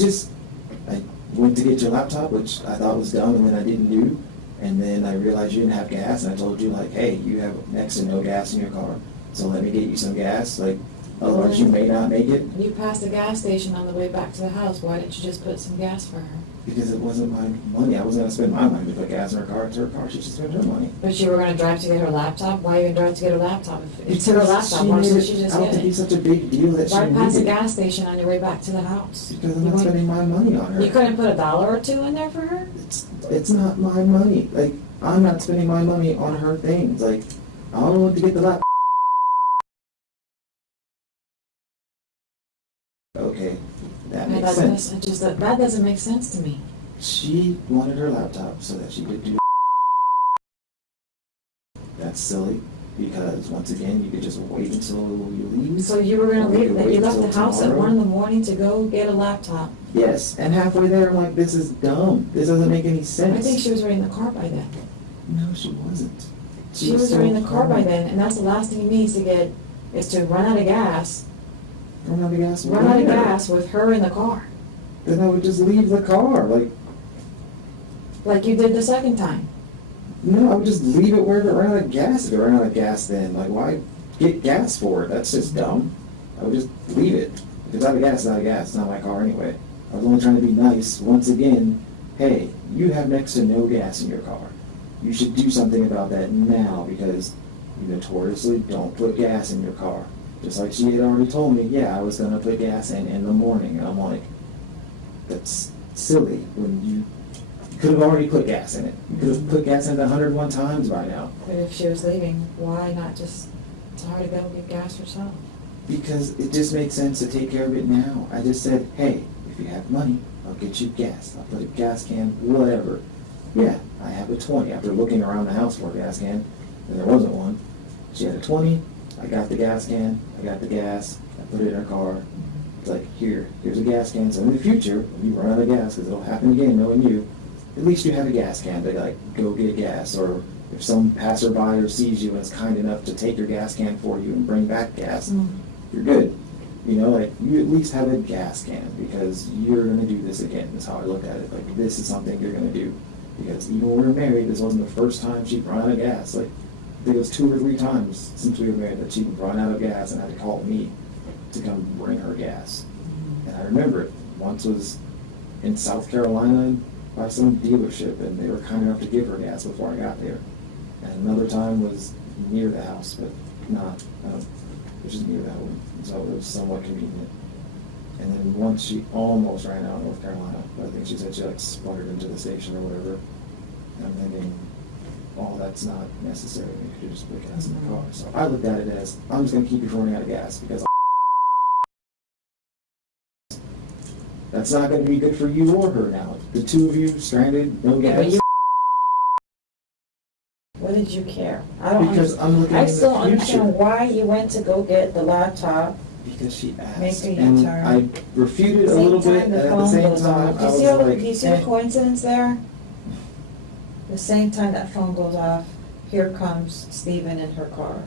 went to get your laptop, which I thought was dumb, and then I didn't do. And then I realized you didn't have gas, and I told you, like, hey, you have next to no gas in your car, so let me get you some gas. Like, otherwise you may not make it. You passed the gas station on the way back to the house. Why didn't you just put some gas for her? Because it wasn't my money. I wasn't going to spend my money to put gas in her car. It's her car. She should spend her money. But you were going to drive to get her laptop? Why even drive to get her laptop? If it's her laptop, why made should it she just out get to be it? such a big deal that Why she pass the needed it. gas station on your way back to the house? Because I'm You not wouldn't- spending my money on her. You couldn't put $1 or $2 in there for her? It's not my money. Like, I'm not spending my money on her things. Like, I don't want to get the laptop. Okay, that Yeah, makes sense. that doesn't make sense to me. She wanted her laptop so that she could do. That's silly, because once again, you could just wait until you leave. So you were going Or to leave, could that wait you left till the house at tomorrow. 1 in the morning to go get a laptop. Yes, and halfway there, I'm like, this is dumb. This doesn't make any sense. I think she was already in the car by then. No, she wasn't. She was already in the car by then, and that's the last thing he needs to get, is to run out of gas. Run out of gas. Run out of where? gas with her in the car, Then I would just leave the car. like you did the second time. No, I would just leave it wherever it ran out of gas. If it ran out of gas, then, like, why get gas for it? That's just dumb. I would just leave it. If it's out of gas, it's out of gas. It's not my car anyway. I was only trying to be nice. Once again, hey, you have next to no gas in your car. You should do something about that now, because you notoriously don't put gas in your car. Just like she had already told me, yeah, I was going to put gas in the morning. And I'm like, that's silly. When you could have already put gas in it. You could have put gas in it 101 times by now. But if she was leaving, why not just tell her to go get gas herself? Because it just made sense to take care of it now. I just said, hey, if you have money, I'll get you gas. I'll put a gas can, whatever. Yeah, I have a 20. After looking around the house for a gas can, and there wasn't one. She had a 20. I got the gas can. I got the gas. I put it in her car. It's like, here's a gas can. So in the future, when you run out of gas, because it'll happen again, knowing you, at least you have a gas can to, like, go get gas. Or if some passerby or sees you and is kind enough to take your gas can for you and bring back gas, you're good. You know, like, you at least have a gas can, because you're going to do this again. That's how I look at it. Like, this is something you're going to do. Because even when we were married, this wasn't the first time she'd run out of gas. Like, I think it was 2 or 3 times since we were married that she'd run out of gas and had to call me to come bring her gas. And I remember it. Once was in South Carolina by some dealership, and they were kind enough to give her gas before I got there. And another time was near the house, but not, which is near that one. So it was somewhat convenient. And then once she almost ran out in North Carolina, but I think she said she, like, spluttered into the station or whatever. And I'm thinking, oh, that's not necessary. You could just put gas in the car. So I looked at it as, I'm just going to keep you from running out of gas, because that's not going to be good for you or her now. The two of you stranded, no Yeah, but gas. you What did you care? I don't Because understand. I'm looking I in the still don't future. understand why you went to go get the laptop. Because she Make asked, her and U-turn. I refuted a Same little bit, time and the at the phone same goes time, off. I Do you was see all the, like, do you see eh. the coincidence there? The same time that phone goes off, here comes Stephen in her car.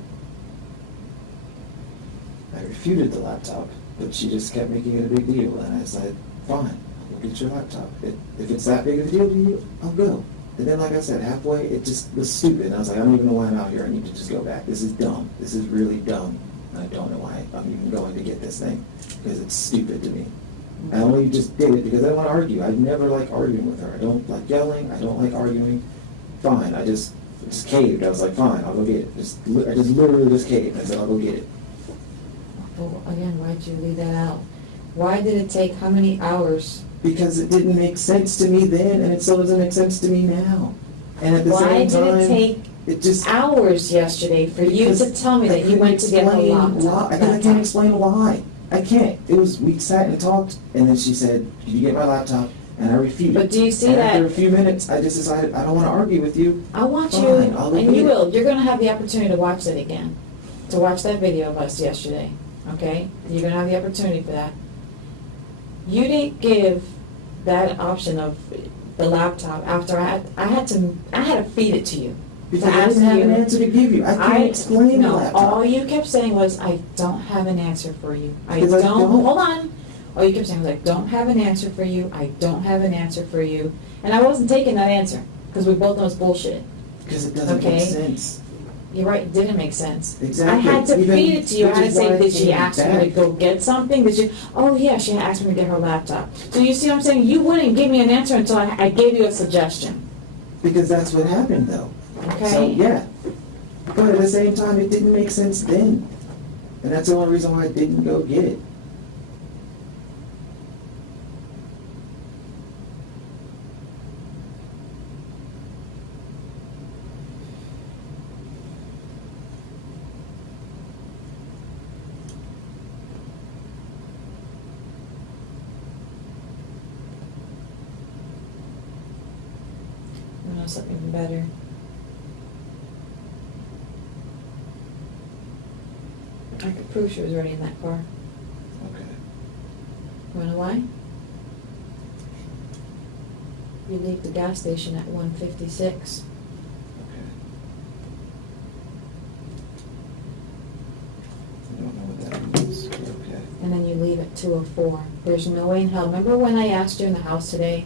I refuted the laptop, but she just kept making it a big deal, and I said, fine, I'll get your laptop. If it's that big of a deal to you, I'll go. And then, like I said, halfway, it just was stupid, and I was like, I don't even know why I'm out here, I need to just go back. This is dumb, this is really dumb, and I don't know why I'm even going to get this thing, because it's stupid to me. I only just did it because I don't want to argue. I never like arguing with her. I don't like yelling, I don't like arguing. Fine, I just caved, I was like, fine, I'll go get it. I just literally just caved, I said, I'll go get it. Well, again, why'd you leave that out? Why did it take how many hours? Because it didn't make sense to me then, and it still doesn't make sense to me now. And at the Why same time, did it take it just hours yesterday for you to because tell me I that you couldn't went to get her explain laptop? why. I can't explain why. I can't. It was, we sat and talked, and then she said, "Did you get my laptop?" And I refuted. But do you see and that? After a few minutes, I just decided I don't want to argue with you. I want Fine, you, I'll go and get you it. will, you're gonna have the opportunity to watch that again, to watch that video of us yesterday, okay? You're gonna have the opportunity for that. You didn't give that option of the laptop after I had to feed it to you. Because To I ask didn't have an you- answer to give you. I can't explain the No, laptop. all you kept saying was, I don't have an answer for you. I Because I don't, don't. hold on. All you kept saying was, I don't have an answer for you, I don't have an answer for you. And I wasn't taking that answer, because we both know it's bullshit. Because it doesn't Okay. make sense. You're right, it didn't make sense. Exactly. I had to Even- feed it to you. I which had to is say, why I did she came ask me to back. go get something? Did you? Oh yeah, she asked me to get her laptop. So you see what I'm saying? You wouldn't give me an answer until I gave you a suggestion. Because that's what happened, though. Okay? So, yeah. But at the same time, it didn't make sense then. And that's the only reason why I didn't go get it. You know something better. I could prove she was already in that car. Okay. You wanna know why? You leave the gas station at 1:56. Okay. I don't know what that means, but okay. And then you leave at 2:04. There's no way in hell. Remember when I asked you in the house today?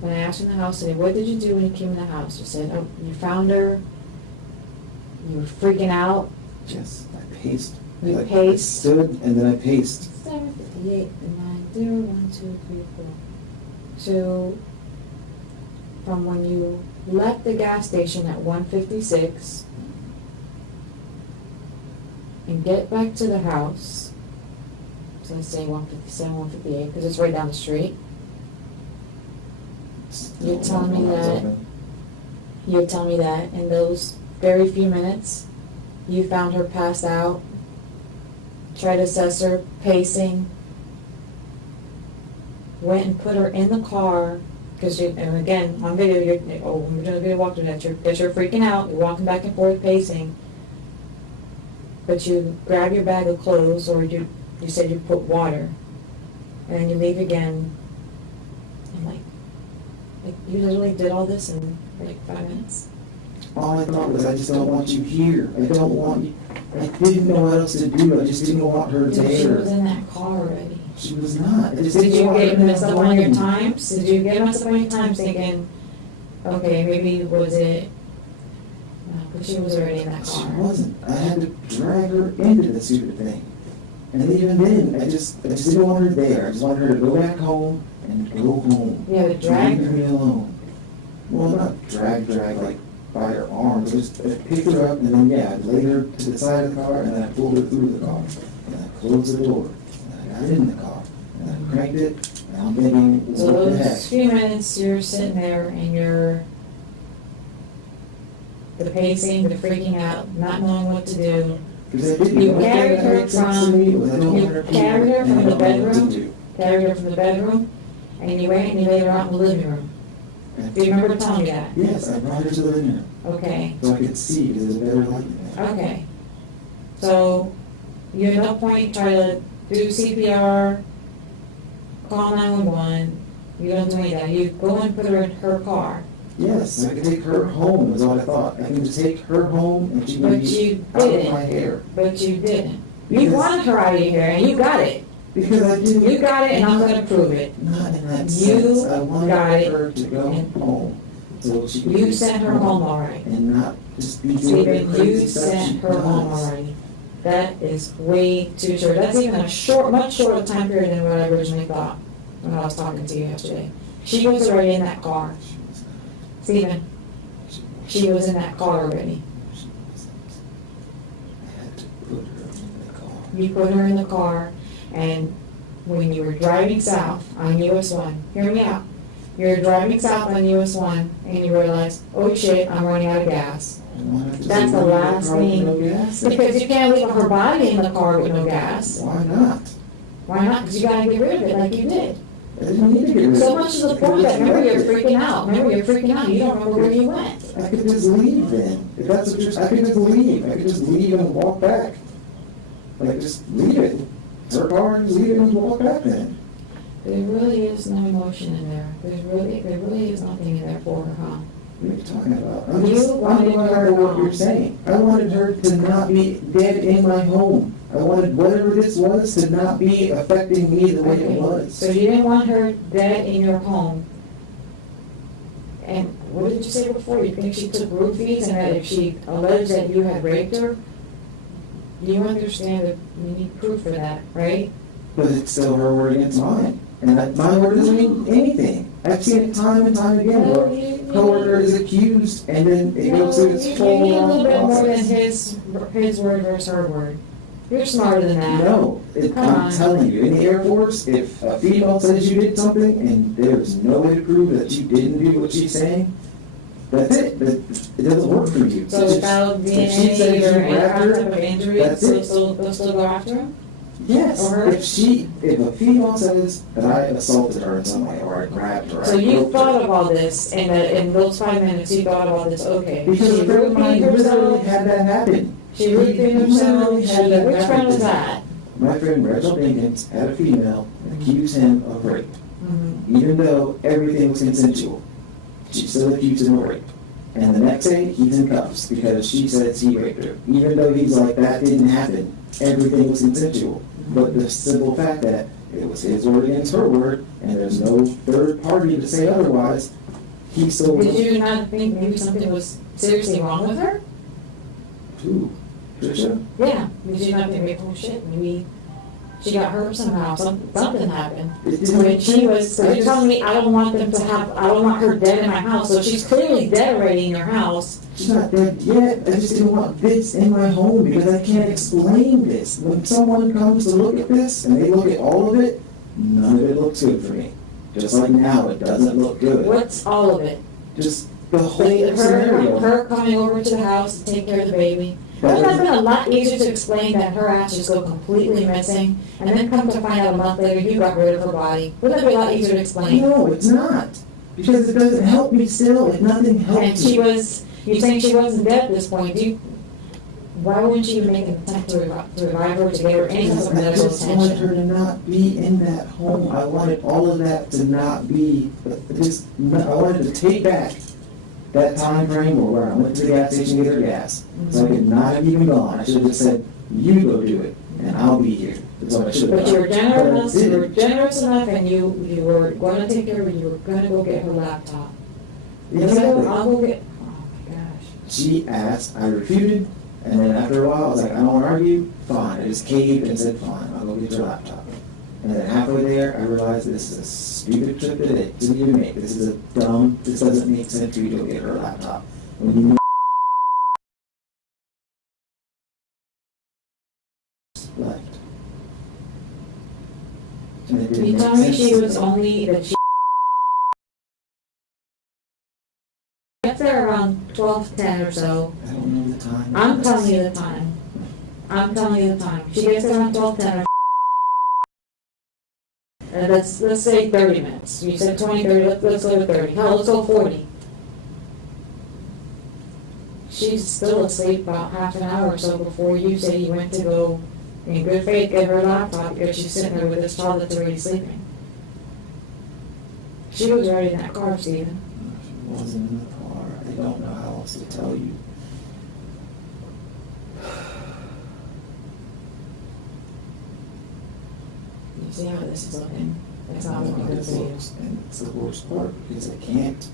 When I asked you in the house today, what did you do when you came in the house? You said, oh, you found her, you were freaking out. Yes, I paced. You I paced. stood and then I paced. 7:58 and 90, 1, 2, 3, 4. So, from when you left the gas station at 1:56 and get back to the house, so let's say 1:57, 1:58, because it's right down the street. You're telling me that- You're telling me that in those very few minutes, you found her passed out, tried to assess her, pacing, went and put her in the car, because you, and again, on video, when we're doing a video walkthrough, that you're freaking out, you're walking back and forth pacing, but you grab your bag of clothes, or you said you put water, and then you leave again. I'm like you literally did all this in like 5 minutes? All I thought was, I just don't want you here. I don't want you. I didn't know what else to do. I just didn't want her She was there. in that car already. She was not. I just Did didn't you want her get to messed up on your home. times? Did you get messed up on your times thinking, okay, maybe was it, no, but she was already in that She car. wasn't. I had to drag her into the stupid thing. And even then, I just didn't want her there. I just wanted her to go back home and go home. You had to drag Leave her? me alone. Well, not drag like by her arms. I picked her up and then, yeah, I laid her to the side of the car and then I pulled her through the car. And I closed the door. And I got in the car. And I cranked it. And I'm thinking, So what the heck? those few minutes, you're sitting there and you're, the pacing, the freaking out, not knowing what to do. Because I didn't. You The only thing carried that her made sense to me was I don't you want her here, carried her and I from the don't know what to bedroom? do. Carried her from the bedroom, and you went and you laid her out in the living room. And- Do you remember telling me that? Yes, I brought her to the living room. Okay, so I could see because there's a better light in there. okay. So, you at no point try to do CPR, call 911, you don't do any of that, you go and put her in her car. Yes, I could take her home, is what I thought. I can just take her home and she But would you be out of didn't. my hair. But you didn't. You Because- wanted her out of your hair, and you got it. Because I didn't. You got it, and I'm gonna prove it. Not in that You sense. I wanted got it, her to go and home. So she could You be sent her home alright. and not just be doing the Stephen, you crazy stuff she sent her home does. already. That is way too short. That's even a short, much shorter time period than what I originally thought when I was talking to you yesterday. She was already in that car. Stephen, she was in that car already. I had to put her in the car. You put her in the car, and when you were driving south on US 1, hear me out. You were driving south on US 1, and you realized, oh shit, I'm running out of gas. I wanted to That's the leave last car with thing. no gas in it. Because you can't leave her body in the car with no gas. Why not? Why not? Because you gotta get rid of it like you did. I didn't need to get rid of it. So much to the point that, remember, you're freaking out. Remember, you're freaking out. You don't remember where you went. I could just leave then. If that's what you're, I could just leave. I could just leave and walk back. Like, just leave it. It's her car, just leave it and walk back then. There really is no emotion in there. There really is nothing in there for her, huh? What are you talking about? You wanted I'm her going what home. you're saying. I wanted her to not be dead in my home. I wanted whatever this was to not be affecting me the way it Okay. was. So you didn't want her dead in your home. And what did you say before? You think she took roofies and that if she alleged that you had raped her? You understand that you need proof for that, right? But it's still her word against mine. And my word doesn't mean anything. I've seen it time and time again No, where you- coworker is accused and then it goes through its You full need a on little bit more than process. his word versus her word. You're smarter than that. No, Come I'm on. telling you, in the Air Force, if a female says you did something and there's no way to prove that you didn't do what she's saying, that's it. It doesn't work for you. So If without if she says DNA or you any grabbed other her, type of injury, that's they'll it. still go after him? Yes, Or her? if a female says that I assaulted her in some way or I grabbed her, So I you groped thought her. of all this, and that in those 5 minutes, you thought about this, okay. Because She a friend of mine roofied literally herself, had that happen. she roofied herself, literally had that which friend was happen. that? My friend Reginald Dinkins had a female and accused him of rape. Mhm. Even though everything was consensual, she still accused him of rape. And the next day, he's in cuffs because she says he raped her. Even though he's like, that didn't happen, everything was consensual. But the simple fact that it was his word against her word, and there's no third party to say otherwise, he still. Did you not think maybe something was seriously wrong with her? Who? Trisha? Yeah, did you not think, oh shit, maybe she got hurt somehow, something happened? It So when she was, so I you're just- telling me I don't want I don't want her dead in my house, so she's clearly dead already in your house. She's not dead yet. I just didn't want this in my home because I can't explain this. When someone comes to look at this and they look at all of it, none of it looks good for me. Just like now, it doesn't look good. What's all of it? Just the whole Her, scenario. her coming over to the house to take care of the baby. That Wouldn't that was- been a lot easier to explain than her ass just go completely missing, and then come to find out a month later you got rid of her body? Wouldn't that be a lot easier to explain? No, it's not. Because it doesn't help me still. If nothing helps And me. she was, you saying she wasn't dead at this point, why wouldn't you make an attempt to revive her, to get her any type Because of I medical just wanted her attention? to not be in that home. I wanted all of that to not be, I wanted to take back that time frame where I went to the gas station to get her gas. So I could not have even gone. I should have just said, you go do it, and I'll be here. That's what I should have done. But you were generous, But I you were didn't. generous enough, and you were gonna take care of her, you were gonna go get her laptop. Exactly. I'll go get, oh my gosh. She asked, I refuted, and then after a while, I was like, I don't want to argue, fine. I just caved and said, fine, I'll go get your laptop. And then halfway there, I realized this is a stupid trip to you to make. This doesn't make sense for you to go get her laptop. When you know left. And it didn't You make told me sense she to was only, that she gets there around 12:10 or so. I don't know the time. I'm telling you the time. I'm telling you the time. She gets there around 12:10. Let's say 30 minutes. You said 20, 30, let's go to 30. Hell, let's go 40. she's still asleep about half an hour or so before you say you went to go, in good faith, get her laptop because she's sitting there with this child that's already sleeping. She was already in that car, Stephen. She wasn't in the car. I don't know how else to tell you. You see how this is looking? That's not looking good for you. And it's the worst part, because I can't.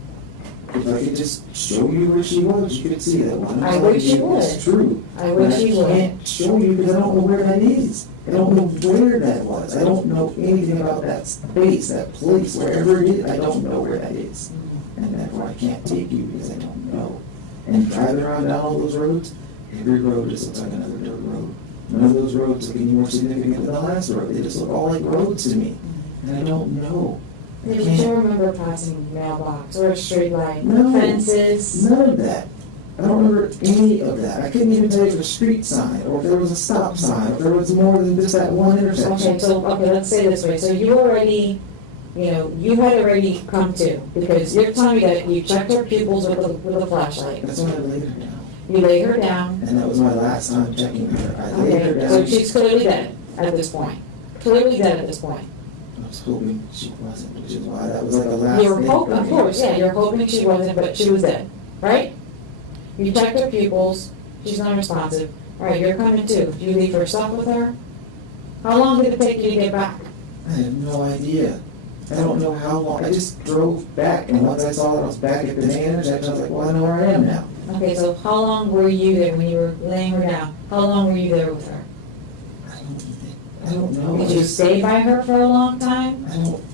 If I could just show you where she was, you could see that one. I wish you would. It's true. I wish you But I would. can't show you because I don't know where that is. I don't know where that was. I don't know anything about that space, that place, wherever it is. I don't know where that is. And therefore I can't take you because I don't know. And driving around down all those roads, every road just looks like another dirt road. None of those roads look any more significant than the last road. They just look all like roads to me. And I don't know. I Did can't. you remember passing mailbox or a street light, No. fences? None of that. I don't remember any of that. I couldn't even tell you if it was a street sign, or if there was a stop sign, or if there was more than just that one intersection. Okay, let's say it this way. So you already, you had already come to, because you're telling me that you checked her pupils with a flashlight. That's when I laid her down. You lay her down. And that was my last time checking her. I laid her Okay, down. so she's clearly dead at this point. Clearly dead at this point. I was hoping she wasn't, which is why that was like the last You're thing hoping, for of me. course, yeah, you're hoping she wasn't, but she was dead, right? You checked her pupils, she's not responsive. All right, you're coming too. Do you leave her stuff with her? How long did it take you to get back? I have no idea. I don't know how long. I just drove back, and once I saw that I was back at the main intersection, I was like, well, I know where I am now. Okay, so how long were you there when you were laying her down? How long were you there with her? I don't know. Did you stay by her for a long time? I don't.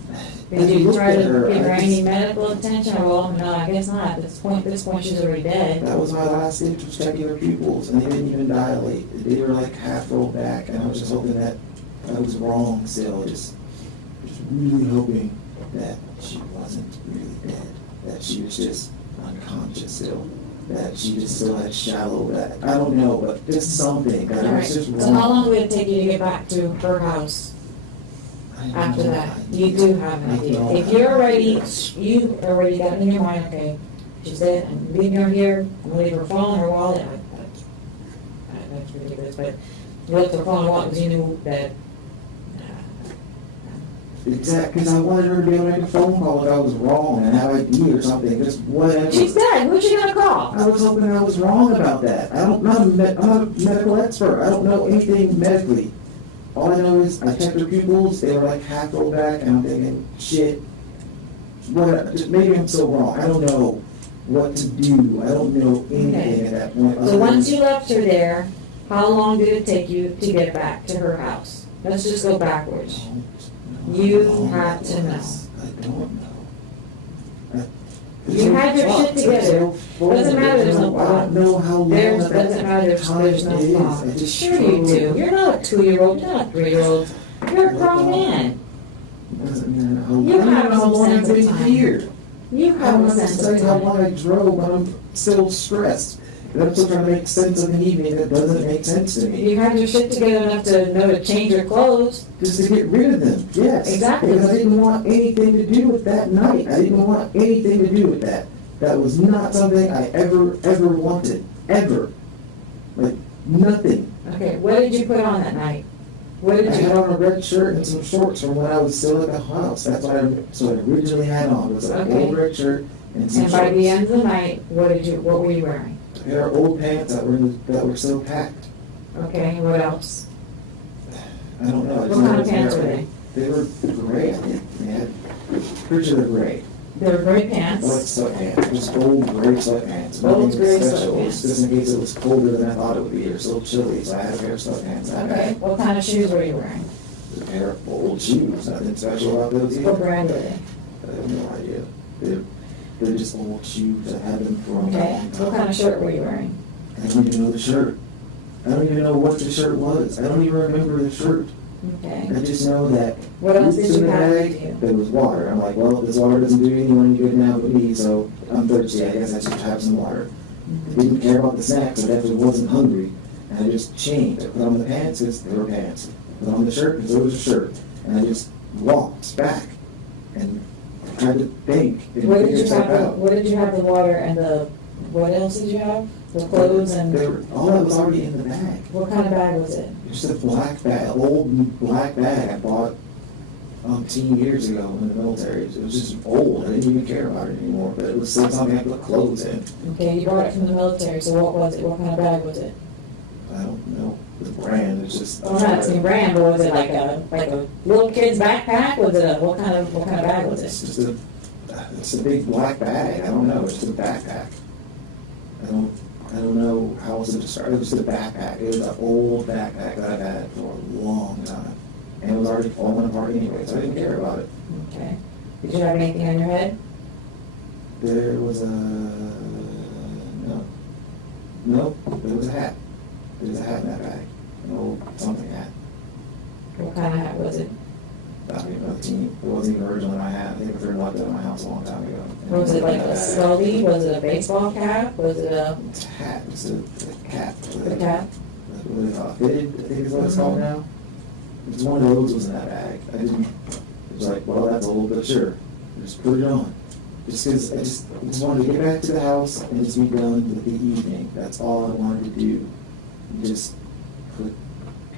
Did I you looked try to at her, give her I any just- medical attention? Well, no, I guess not. At this point, she's already dead. That was my last ditch, was checking her pupils, and they didn't even dilate. They were like half rolled back, and I was just hoping that I was wrong still. Just really hoping that she wasn't really dead, that she was just unconscious still, that she just still had shallow, that, I don't know, but just something, that All it right, was just wrong. so how long would it take you to get back to her house I have after no that? idea. You do have an I idea. don't If have you're an already, idea. you already got in your mind, okay, she's dead, I'm leaving her here, I'm gonna leave her phone, her wallet, that's ridiculous, but you left her phone and wallet because you knew that, Exactly, because I wanted her to be able to make a phone call if I was wrong, and have ID or something, just whatever. she's dead, who's she gonna call? I was hoping I was wrong about that. I'm not a medical expert. I don't know anything medically. All I know is I checked her pupils, they were like half rolled back, and I'm thinking, shit, what, just maybe I'm so wrong. I don't know what to do. I don't know anything at that point. So once you left her there, how long did it take you to get back to her house? Let's just go backwards. You have to know. I don't know. You had your shit together. Doesn't matter, there's no I don't know how long There's, that doesn't matter, there's time no is. I problem. just Sure you do. You're not a 2-year-old, you're not a 3-year-old. You're a grown man. Doesn't matter how long. You I don't have know how some long I've sense of been time. here. You I have don't a know sense tell of you how long time. I drove, but I'm still stressed. And I'm still trying to make sense of an evening that doesn't make sense to me. You had your shit together enough to know to change your clothes. Just to get rid of them, yes. Exactly. Because I didn't want anything to do with that night. I didn't want anything to do with that. That was not something I ever wanted. Ever. Like, nothing. Okay, what did you put on that night? What I did had you, on a red shirt and some shorts from when I was still at the house. That's what I originally had on, was an Okay. old red shirt and some and shorts. by the end of the night, what were you wearing? I had our old pants that were still packed. Okay, what else? I don't know. I What just kind know of pants were they? They were gray, I think. They had, pretty sure they're gray. They were gray I like pants. sweatpants, just old gray sweatpants. Old Nothing gray special, sweatpants. just in case it was colder than I thought it would be, or so chilly, so I had a pair of sweatpants. I Okay, had what kind of shoes were you wearing? a pair of old shoes, nothing special about those What either. brand were they? I have no idea. They're just old shoes, I had them for a long Okay, time. what kind of shirt were you wearing? I don't even know the shirt. I don't even know what the shirt was. I don't even remember the shirt. Okay. I just know that. What else did in you the have bag, with you? there was water. I'm like, well, if this water doesn't do anyone any good now but me, so I'm thirsty. I guess I should have some water. I didn't care about the snacks. I definitely wasn't hungry. And I just changed. I put on the pants because they were pants. Put on the shirt because it was a shirt. And I just walked back and tried to think and What figure did you stuff have, out. what did you have the water and the, what else did you have? The clothes and, All that was already in the bag. what kind of bag was it? Just a black bag, old black bag I bought 10 years ago in the military. It was just old. I didn't even care about it anymore, but it was still something I put clothes in. Okay, you bought it from the military, so what was it? What kind of bag was it? I don't know the brand. It's just. I'm not asking brand, but was it like a little kid's backpack? Was it what kind of bag was It's it? just it's a big black bag. I don't know. It's just a backpack. I don't know how else to describe it. It was just a backpack. It was an old backpack that I've had for a long time. And it was already falling apart anyway, so I didn't care about it. Okay. Did you have anything on your head? There was a, no, there was a hat. There was a hat in that bag, an old something hat. What kind of hat was it? I don't even know the team. It wasn't even originally my hat. They threw like that in my house a long time ago. Was it like a Sully? Was it a baseball cap? Was it a It's a hat, just a cap. cap? Fitted, I think is what it's called now. It's one of those was in that bag. It was like, well, that's old, but sure, just put it on. Just because I just wanted to get back to the house and just be done with the evening. That's all I wanted to do. Just put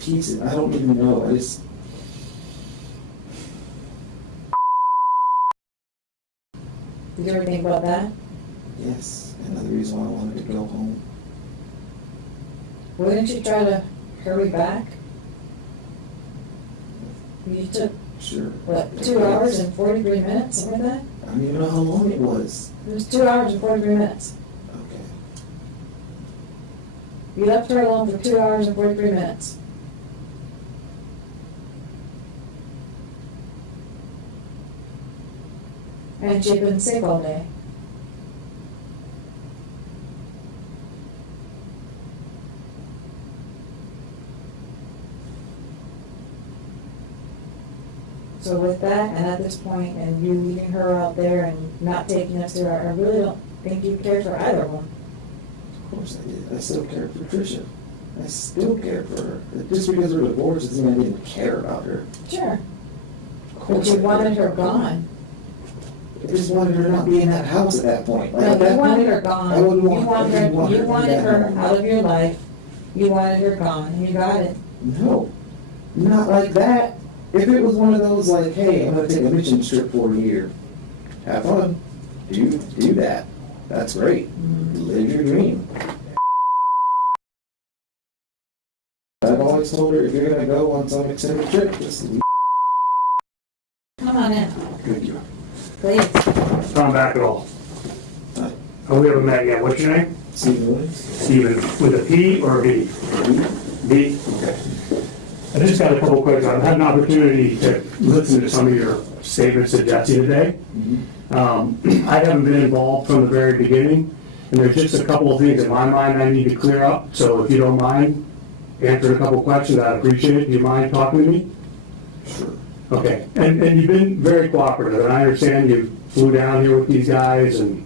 pieces. I don't even know. Did you ever think about that? Yes, another reason why I wanted to go home. Wouldn't you try to hurry back? You took, Sure. what, 2 hours and 43 minutes, something like that? I don't even know how long it was. It was 2 hours and 43 minutes. Okay. You left her alone for 2 hours and 43 minutes. And she'd been sick all day. So with that, and at this point, and you leaving her out there and not taking us to her, I really don't think you cared for either one. Of course I did. I still cared for Tricia. I still cared for her. Just because we're divorced doesn't mean I didn't care about her. Sure. Of But course you I did. wanted her gone. I just wanted her to not be in that house at that point. Like, No, at that you wanted point, her gone. I wouldn't You want, I wanted didn't want her, you her in wanted that her home. out of your life. You wanted her gone, and you got it. No, not like that. If it was one of those like, hey, I'm gonna take a mission trip for a year, have fun, do that. That's great. Live your dream. I've always told her if you're gonna go on some extended trip, just leave. Come on in, Thank you. please. Tom back at all. Hi, Oh, we haven't met yet. What's your name? Stephen Williams. Steven, with a P or a B? B? Okay. I just got a couple questions. I've had an opportunity to listen to some of your statements to Jesse today. I haven't been involved from the very beginning, and there's just a couple of things in my mind I need to clear up. So if you don't mind answering a couple of questions, I'd appreciate it. Do you mind talking to me? Sure. Okay, and you've been very cooperative, and I understand you flew down here with these guys, and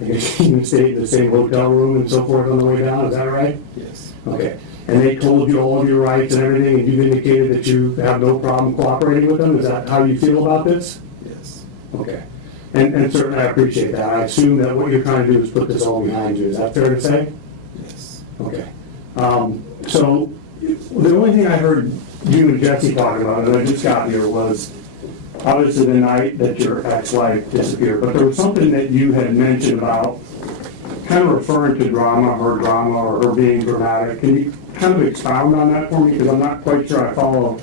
I guess you even stayed in the same hotel room and so forth on the way down, is that right? Yes. Okay, and they told you all of your rights and everything, and you've indicated that you have no problem cooperating with them, is that how you feel about this? Yes. Okay, and certainly I appreciate that, I assume that what you're trying to do is put this all behind you, is that fair to say? Yes. Okay. So, the only thing I heard you and Jesse talking about, and I just got here, was obviously the night that your ex-wife disappeared, but there was something that you had mentioned about kind of referring to drama, or her being dramatic. Can you kind of expound on that for me? Because I'm not quite sure I follow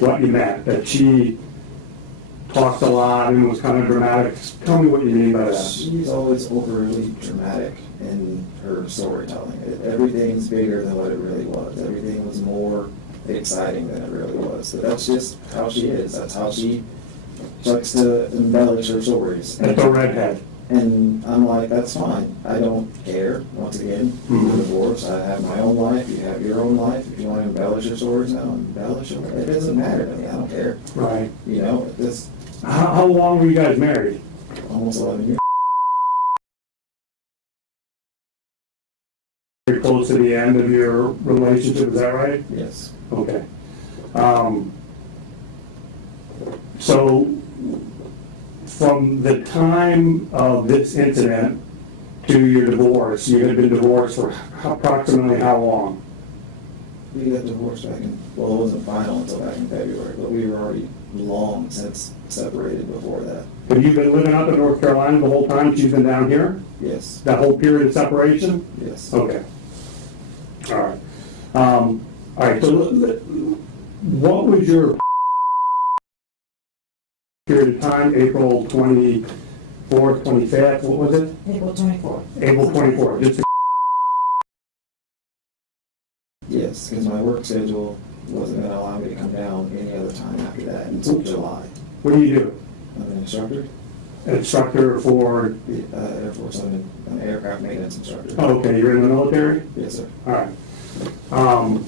what you meant, that she talked a lot and was kind of dramatic. Tell me what you mean by that. She's always overly dramatic in her storytelling. Everything's bigger than what it really was. Everything was more exciting than it really was. But that's just how she is. That's how she likes to embellish her stories. That's a redhead. And I'm like, that's fine. I don't care. Once again, we're divorced. I have my own life. You have your own life. If you want to embellish your stories, I'll embellish them. It doesn't matter to me. I don't care. Right. You know, it's How long were you guys married? almost 11 years. Very close to the end of your relationship, is that right? Yes. Okay. So, from the time of this incident to your divorce, you had been divorced for approximately how long? We got divorced back in, well, it wasn't final until back in February, but we were already long since separated before that. Have you been living up in North Carolina the whole time she's been down here? Yes, That whole period of separation? yes. Okay. All right. All right, so what was your period of time, April 24th, 25th, what was it? April 24th. April 24th, just Yes, because my work schedule wasn't gonna allow me to come down any other time after that until July. what do you do? I'm an instructor, Instructor for, the Air Force, I'm an aircraft maintenance instructor. oh, okay, you're in the military? Yes, sir. All right.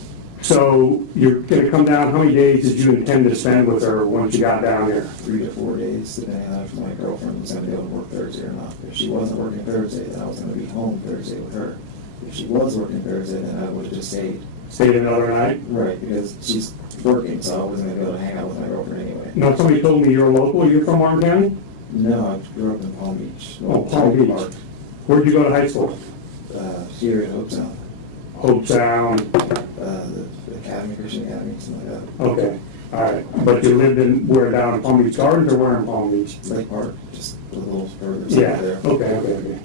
So you're gonna come down, how many days did you intend to spend with her once you got down here? 3 to 4 days, depending on if my girlfriend was gonna be able to work Thursday or not. If she wasn't working Thursday, then I was gonna be home Thursday with her. If she was working Thursday, then I would've just stayed. Stayed another night? Right, because she's working, so I wasn't gonna be able to hang out with my girlfriend anyway. No, somebody told me you're local, you're from Martin County? No, I grew up in Palm Beach. Oh, Palm Beach. Park, Where'd you go to high school? here in Hope Sound, Hope Sound, the Academy, Christian Academy, something like okay, all right. But you lived in, where, down in Palm Beach Gardens or where in Palm Beach? that. Lake Park, just a little further Yeah, south there. okay.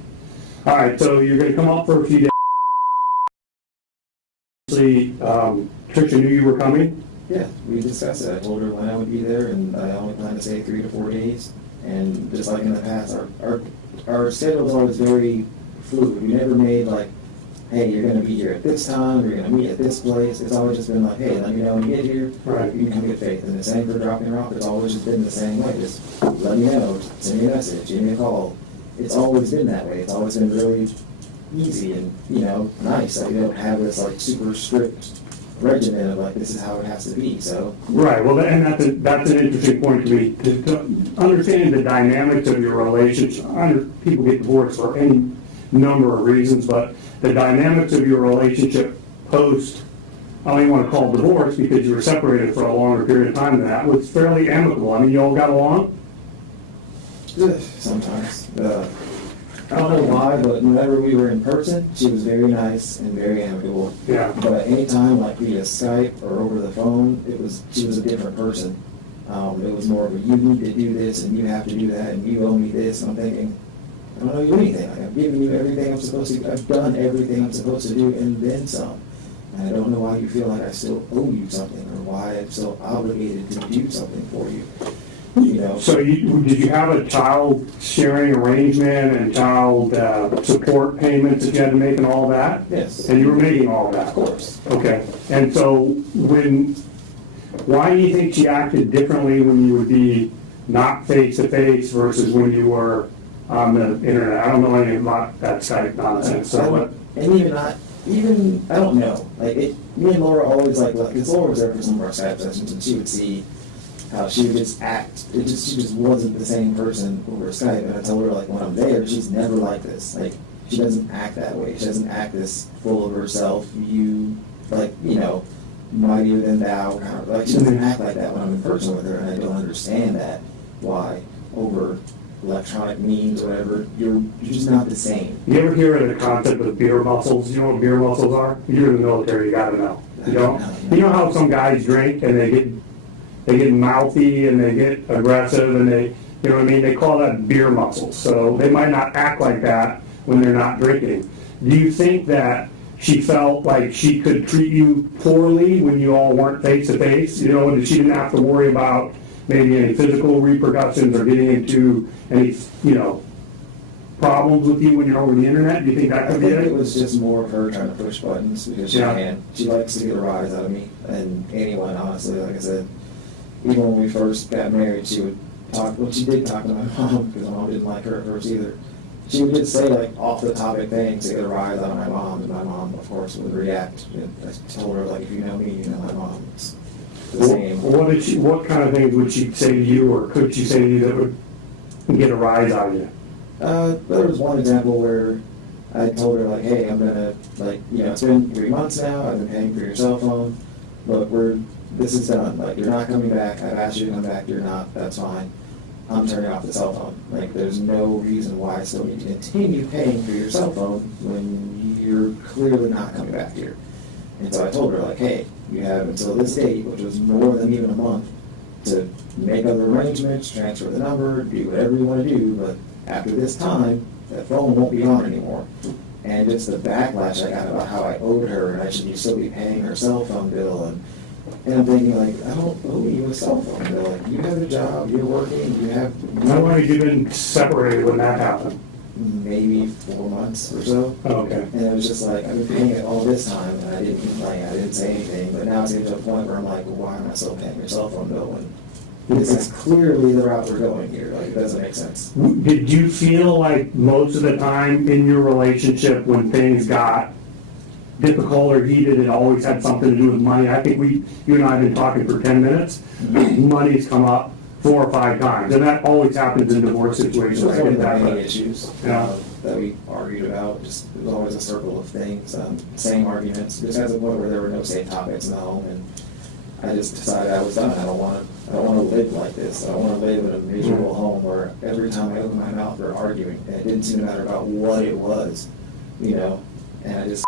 All right, so you're gonna come up for a few days. Obviously, Tricia knew you were coming? Yeah, we discussed it. I told her when I would be there, and I only plan to stay 3 to 4 days. And just like in the past, our schedule was always very fluid. We never made like, hey, you're gonna be here at this time, or you're gonna meet at this place. It's always just been like, hey, let me know when you get here. Right. You can come get Faith. And the same for dropping her off. It's always just been the same way. Just let me know, send me a message, give me a call. It's always been that way. It's always been really easy and, nice. Like, you don't have this like super strict regimen of like, this is how it has to be, so. Right, well, and that's an interesting point to me, to understanding the dynamics of your relationship. People get divorced for any number of reasons, but the dynamics of your relationship post, I don't even want to call it divorce because you were separated for a longer period of time than that, was fairly amicable. I mean, you all got along? Sometimes. I don't know why, but whenever we were in person, she was very nice and very amicable. Yeah. But anytime, like via Skype or over the phone, she was a different person. It was more of a, you need to do this and you have to do that and you owe me this. And I'm thinking, I don't owe you anything. Like, I've given you everything I'm supposed to. I've done everything I'm supposed to do and then some. And I don't know why you feel like I still owe you something or why I'm still obligated to do something for you. So did you have a child sharing arrangement and child support payments that you had to make and all that? Yes. And you were making all of that? Of course. Okay, and so why do you think she acted differently when you would be not face-to-face versus when you were on the internet? I don't know anything about that Skype nonsense, so what? And I don't know. Like, me and Laura always because Laura was there for some of our Skype sessions, and she would see how she would just act. She just wasn't the same person over Skype. And I told her, like, when I'm there, she's never like this. Like, she doesn't act that way. She doesn't act this full of herself. Mightier than thou, kind of. Like, she doesn't act like that when I'm in person with her, and I don't understand that. Why? Over electronic means, whatever, you're just not the same. You ever hear of the concept of beer muscles? You know what beer muscles are? You're in the military, you gotta know. You know how some guys drink and they get mouthy and they get aggressive and you know what I mean? They call that beer muscles. So they might not act like that when they're not drinking. Do you think that she felt like she could treat you poorly when you all weren't face to face? You know, and she didn't have to worry about maybe any physical repercussions or getting into any, problems with you when you're over the internet? Do you think that I could be think it? it was just more of her trying to push buttons because she Yeah. can. She likes to get a rise out of me and anyone, honestly. Like I said, even when we first got married, she would talk. Well, she did talk to my mom because my mom didn't like her at first either. She would just say like off the topic things to get a rise out of my mom, and my mom, of course, would react. I told her like, if you know me, you know my mom. It's the same. What kind of things would she say to you, or could she say to you that would get a rise out of you? There was one example where I told her like, hey, I'm gonna it's been 3 months now. I've been paying for your cell phone. Look, this is done. Like, you're not coming back. I've asked you to come back. You're not. That's fine. I'm turning off the cell phone. Like, there's no reason why I still need to continue paying for your cell phone when you're clearly not coming back here. And so I told her, like, hey, you have until this date, which was more than even a month, to make other arrangements, transfer the number, do whatever you want to do, but after this time, that phone won't be on anymore. And just the backlash I got about how I owed her, and I should still be paying her cell phone bill, and I'm thinking, like, I don't owe you a cell phone bill. Like, you have a job, you're working, you have How long had you been separated when that happened? maybe 4 months or so. Oh, okay. And it was just like, I've been paying it all this time, and I didn't complain, I didn't say anything, but now it's getting to a point where I'm like, well, why am I still paying your cell phone bill when this is clearly the route we're going here? Like, it doesn't make sense. Did you feel like most of the time in your relationship when things got difficult or heated, it always had something to do with money? I think you and I have been talking for 10 minutes. Money's come up 4 or 5 times, and that always happens in divorce It situations. was I one of get the that, main but issues Yeah. that we argued about. Just, it was always a circle of things, same arguments. Just as a point where there were no safe topics in the home, and I just decided I was done. I don't want to live like this. I don't want to live in a miserable home where every time I open my mouth we're arguing, and it didn't seem to matter about what it was, you know. And I just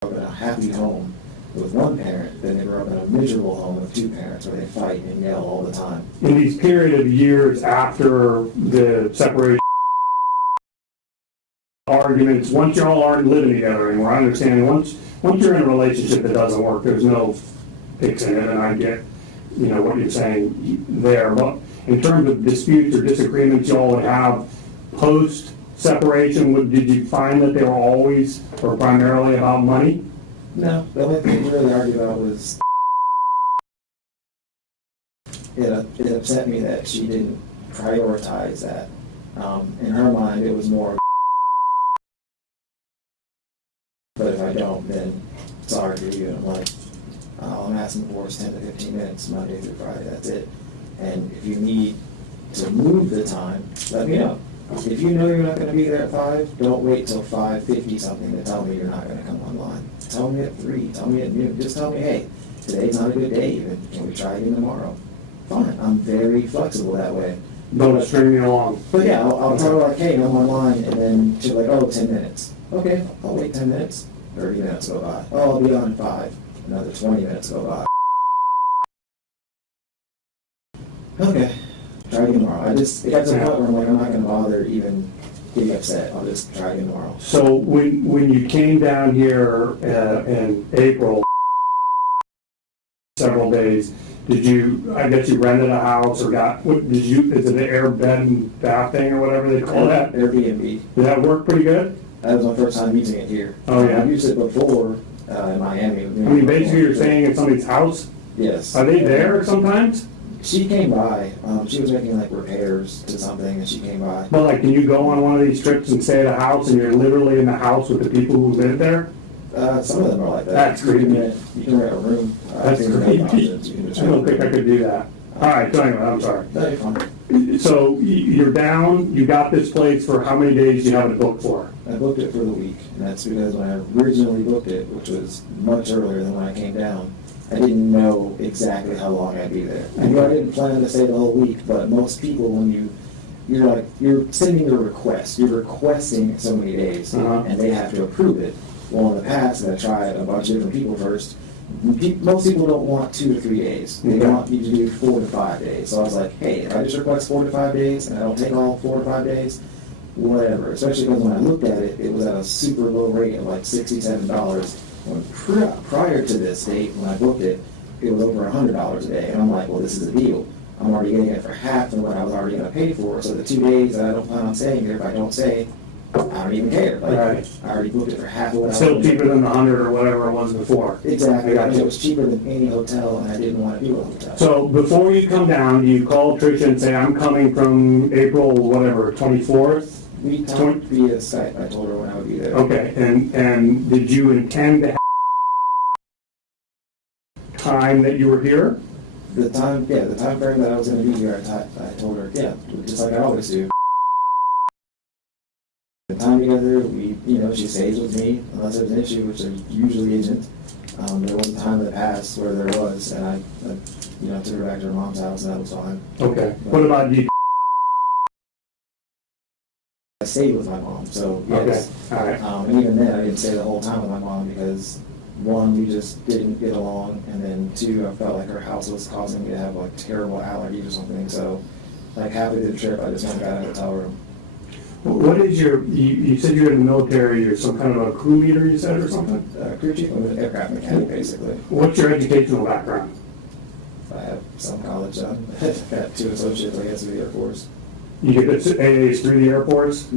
grew up in a happy home with one parent, then they grew up in a miserable home with 2 parents where they fight and yell all the time. in these period of years after the separation arguments, once y'all aren't living together anymore, I understand, once you're in a relationship that doesn't work, there's no fixing it, and I get, what you're saying there, but in terms of disputes or disagreements y'all would have post-separation, did you find that they were always or primarily about money? No, the only thing we really argued about was it upset me that she didn't prioritize that. In her mind, it was more, but if I don't, then sorry for you. And I'm like, all I'm asking for is 10 to 15 minutes, Monday through Friday, that's it. And if you need to move the time, let me know. If you know you're not going to be there at 5, don't wait till 5:50 something to tell me you're not going to come online. Tell me at 3, tell me at noon. Just tell me, hey, today's not a good day even. Can we try again tomorrow? Fine, I'm very flexible that way. Don't string me along. But yeah, I'll tell her like, hey, I'm online, and then she'll be like, oh, 10 minutes. Okay, I'll wait 10 minutes. 30 minutes go by. Oh, I'll be on in 5. Another 20 minutes go by. Okay, try again tomorrow. It got to the point where I'm like, I'm not going to bother even getting upset. I'll just try again tomorrow. So when you came down here in April, several days, I guess you rented a house or is it an air bed and bath thing or whatever they call that? Airbnb. Did that work pretty good? That was my first time using it here. Oh, yeah? I've used it before in Miami. I mean, basically you're staying in somebody's house? Yes. Are they there sometimes? She came by. She was making like repairs to something, and she came by. Well, like, can you go on one of these trips and stay at a house and you're literally in the house with the people who live there? Some of them are like that. That's creepy. You can rent a room. That's I think creepy. options. You can just I don't rent a think I room. could do that. All right, so anyway, I'm sorry. No, you're fine. So you're down, you got this place for how many days do you have it booked for? I booked it for the week, and that's because when I originally booked it, which was much earlier than when I came down, I didn't know exactly how long I'd be there. I knew I didn't plan to stay the whole week, but most people, when you're sending a request, you're requesting so many days, Uh-huh. and they have to approve it. Well, in the past, I tried a bunch of different people first. Most people don't want 2 to 3 days. They Okay. want you to do 4 to 5 days. So I was like, hey, if I just request 4 to 5 days and I don't take all 4 to 5 days, whatever. Especially because when I looked at it, it was at a super low rate of like $67. When prior to this date, when I booked it, it was over $100 a day. And I'm like, well, this is a deal. I'm already getting it for half of what I was already going to pay for. So the 2 days that I don't plan on staying here, if I don't stay, I don't even care. Like, Right. I already booked it for half of what I was Still gonna pay. cheaper than the 100 or whatever it was before. Exactly. I got you. It was cheaper than any hotel, and I didn't want to do a hotel. So before you come down, you call Tricia and say, I'm coming from April, whatever, 24th? We talked via Skype. I told her when I would be there. Okay, and did you intend to have time that you were here? The time frame that I was going to be here, I told her, yeah, just like I always do. The time together, she stays with me unless there's an issue, which there usually isn't. There was a time in the past where there was, and I took her back to her mom's house, and that was fine. Okay. What about you? I stayed with my mom, so yes. Okay, all right. And even then, I didn't stay the whole time with my mom because, one, we just didn't get along, and then two, I felt like her house was causing me to have like terrible allergies or something. So, like halfway through the trip, I just went back to the hotel room. What is you said you're in the military, you're some kind of a crew leader, you said, or something? Crew chief, I'm an aircraft mechanic, basically. What's your educational background? I have some college done. Got 2 associates, I guess, with the Air Force. You get the AAs through the Air Force?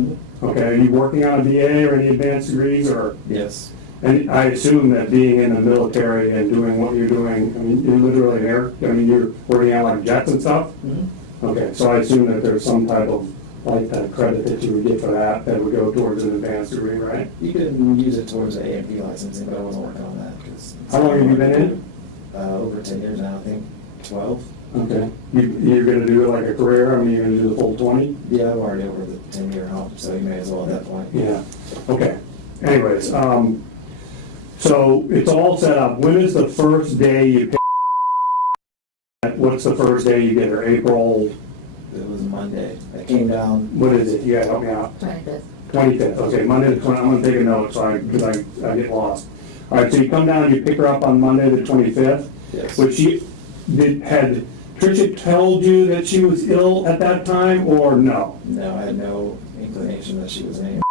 Okay, are you working on a BA or any advanced degrees, or? Yes. And I assume that being in the military and doing what you're doing, I mean, you're literally you're working on like jets and stuff? Okay, so I assume that there's some type of like credit that you would get for that would go towards an advanced degree, right? You can use it towards the A&P licensing, but I wasn't working on that because. How long have you been in? Over 10 years now, I think 12. Okay. You're gonna do it like a career? I mean, you're gonna do the full 20? Yeah, I'm already over the 10-year hump, so you may as well at that point. Yeah. Okay. Anyways, so it's all set up. When is the first day you pick? What's the first day you get her? April? It was Monday. I came down. What is it? You gotta help me out. 25th. 25th. Okay, Monday the 20th. I'm gonna take a note because I get lost. All right, so you come down, you pick her up on Monday the 25th. Yes. Which had Tricia told you that she was ill at that time, or no? No, I had no inclination that she was in.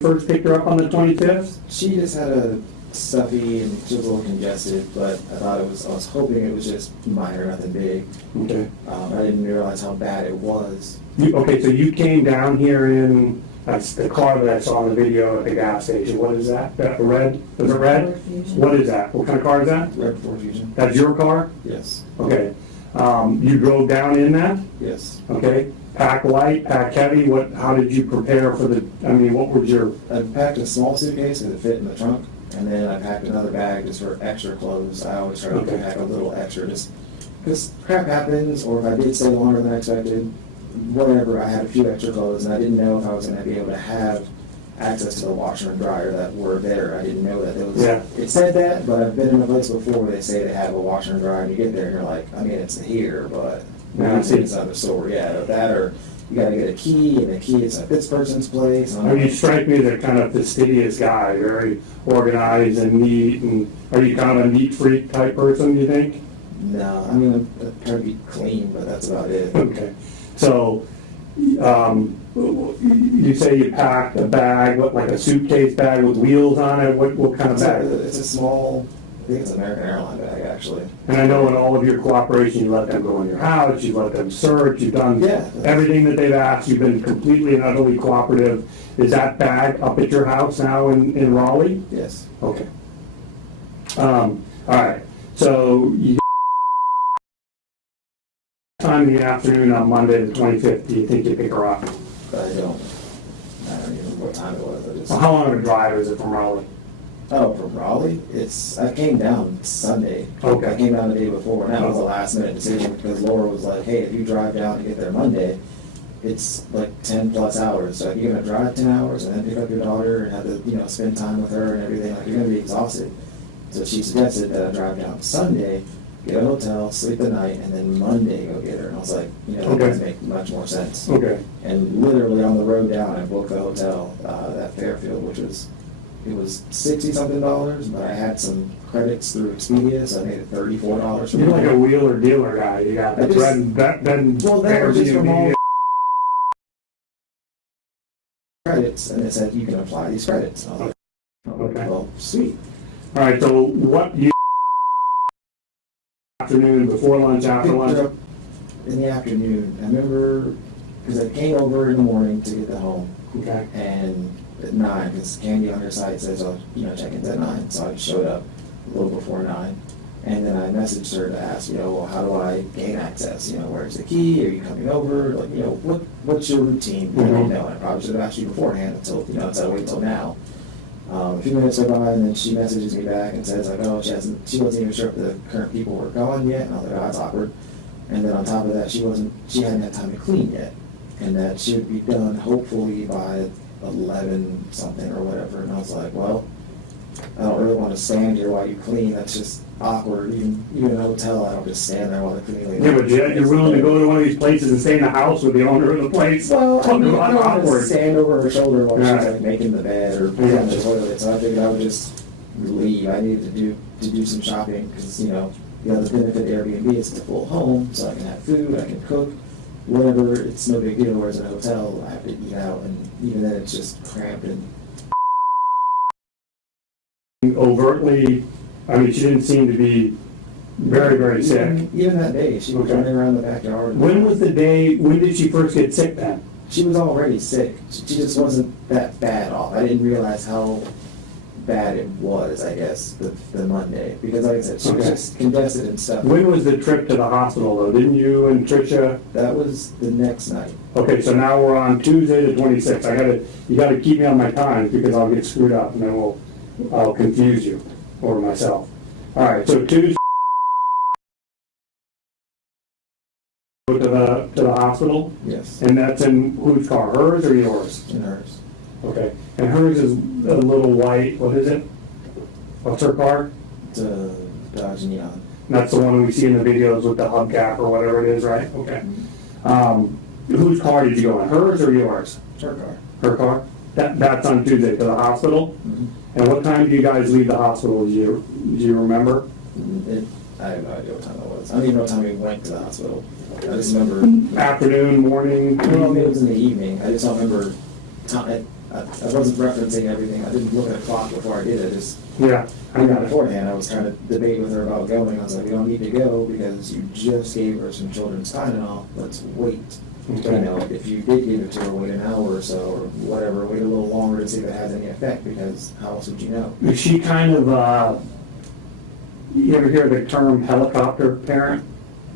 First picked her up on the 25th? She just had a stuffy and she was a little congested, but I was hoping it was just minor, nothing big. Okay. I didn't realize how bad it was. Okay, so you came down here in, that's the car that I saw in the video at the gas station. What is that? That red? Is it red? Ford Fusion. What is that? What kind of car is that? Red Ford Fusion. That's your car? Yes. Okay. You drove down in that? Yes. Okay. Pack light, pack heavy? How did you prepare for what was your? I packed a small suitcase because it fit in the trunk, and then I packed another bag just for extra clothes. I always try to Okay. pack a little extra just because crap happens, or if I did stay longer than I expected, whatever, I had a few extra clothes, and I didn't know if I was going to be able to have access to the washer and dryer that were there. I didn't know that there was. Yeah. It said that, but I've been in a place before where they say they have a washer and dryer, and you get there and you're like, I mean, it's here, but Yeah, I see. it's not the store. Yeah, that or you got to get a key, and the key is at this person's place. And I'm You like, strike me as a kind of fastidious guy, very organized and neat. And are you kind of a neat freak type person, do you think? no, I mean, I'd try to be clean, but that's about it. Okay. So, you say you packed a bag, like a suitcase bag with wheels on it? What kind of bag? It's a small, I think it's an American airline bag, actually. And I know in all of your cooperation, you let them go in your house, you let them search, you've done Yeah. everything that they've asked, you've been completely and utterly cooperative. Is that bag up at your house now in Raleigh? Yes. Okay. All right, so you time in the afternoon on Monday the 25th, do you think you pick her up? But I don't even remember what time it was. I just, Well, how long of a drive is it from Raleigh? oh, from Raleigh? I came down Sunday. Okay. I came down the day before, and that was a last minute decision because Laura was like, hey, if you drive down and get there Monday, it's like 10 plus hours. So if you're gonna drive 10 hours and then pick up your daughter and have to, spend time with her and everything, like you're gonna be exhausted. So she suggested that I drive down Sunday, get a hotel, sleep the night, and then Monday go get her. And I was like, that Okay. doesn't make much more sense. Okay. And literally on the road down, I booked the hotel at Fairfield, which was $60-something, but I had some credits through Expedia, so I made it $34. You're like a wheeler dealer guy, you got I the just- bread and Well, that was just from all Airbnb. credits, and it said you can apply these credits. And I was like, Okay. well, sweet. All right, so what you afternoon, before lunch, after Picked her lunch? up in the afternoon. I remember because I came over in the morning to get the home, Okay. and at 9, because Candy on her site says, check-in's at 9, so I showed up a little before 9. And then I messaged her to ask, well, how do I gain access? Where's the key? Are you coming over? Like, what's your routine? I don't know. And I probably should have asked you beforehand instead of wait until now. A few minutes go by, and then she messages me back and says, like, oh, she wasn't even sure if the current people were gone yet. And I was like, oh, that's awkward. And then on top of that, she hadn't had time to clean yet. And that she would be done hopefully by 11 something or whatever. And I was like, well, I don't really want to stand here while you clean. That's just awkward. Even in a hotel, I don't just stand there while they're cleaning. Yeah, but you're willing to go to one of these places and stay in the house with the owner of the place? Well, I mean, I don't want to Awkward. stand over her shoulder while Yeah. she's like making the bed or putting the toilet. So I figured I would just leave. I needed to do some shopping because the other benefit of Airbnb is it's a full home, so I can have food, I can cook, whatever. It's no big deal. Whereas in a hotel, I have to eat out, and even then, it's just cramped and. Overtly, I mean, she didn't seem to be very, very sick. Even that day, she was Okay. running around the backyard. When was the day, when did she first get sick then? She was already sick. She just wasn't that bad off. I didn't realize how bad it was, I guess, the Monday. Because like I said, she was Okay. just congested and stuff. When was the trip to the hospital though? Didn't you and Tricia? That was the next night. Okay, so now we're on Tuesday the 26th. You gotta keep me on my times because I'll get screwed up and then I'll confuse you or myself. All right, so Tuesday. Go to the hospital, Yes, and that's in whose car, hers or yours? in hers. Okay, and hers is a little white, what is it? What's her car? It's a Dodge Neon. That's the one we see in the videos with the hubcap or whatever it is, right? Okay. Whose car did you go in, hers or yours? Her car. Her car? That's on Tuesday to the hospital? And what time do you guys leave the hospital? Do you remember? I have no idea what time it was. I don't even know what time we went to the hospital. I just remember. Afternoon, morning? Well, maybe it was in the evening. I just don't remember time. I wasn't referencing everything. I didn't look at the clock before I did it. Just Yeah, I got it. beforehand, I was trying to debate with her about going. I was like, "We don't need to go because you just gave her some children's Tylenol. Let's wait." Okay. If you did give it to her, wait an hour or so or whatever. Wait a little longer to see if it has any effect because how else would you know? Is she kind of, you ever hear the term helicopter parent?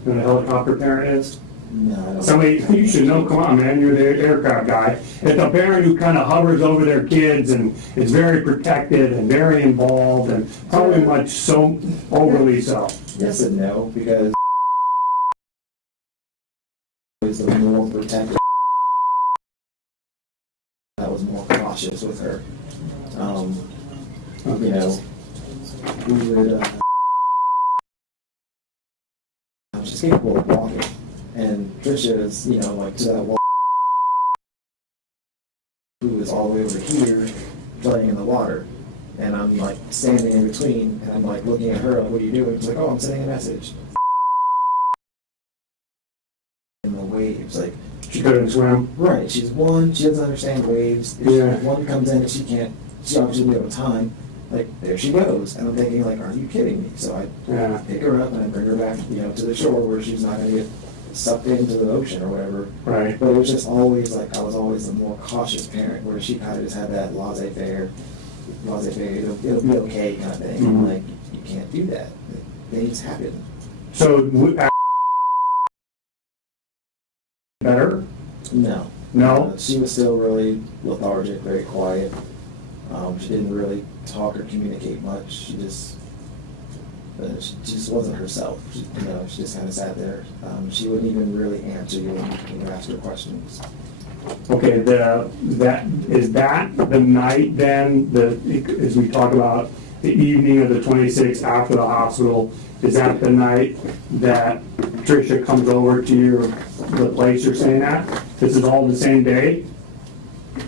You know what a helicopter parent is? No, I don't. Somebody, you should know, come on, man, you're the aircraft guy. It's a parent who kind of hovers over their kids and is very protected and very involved and probably much so, overly so. Yes and no, because was the more protective. I was more cautious with her. We would. She's capable of walking, and Tricia is, like to that wall. Who is all the way over here, playing in the water, and I'm like standing in between, and I'm like looking at her, like, "What are you doing?" She's like, "Oh, I'm sending a message." In the waves, like. She couldn't swim. Right, she doesn't understand waves. If Yeah. one comes in and she obviously doesn't have time, like, there she goes. And I'm thinking, like, are you kidding me? So I Yeah. pick her up and I bring her back, to the shore where she's not gonna get sucked into the ocean or whatever. Right. But it was just always, like, I was always the more cautious parent, where she kind of just had that laissez-faire, it'll be okay kind of thing. Mhm. I'm like, you can't do that. Things happen. So, better? No. No? She was still really lethargic, very quiet. She didn't really talk or communicate much. She just wasn't herself. She just kind of sat there. She wouldn't even really answer you when you asked her questions. Okay, is that the night then, as we talk about the evening of the 26th after the hospital, is that the night that Tricia comes over to the place you're staying at? This is all the same day?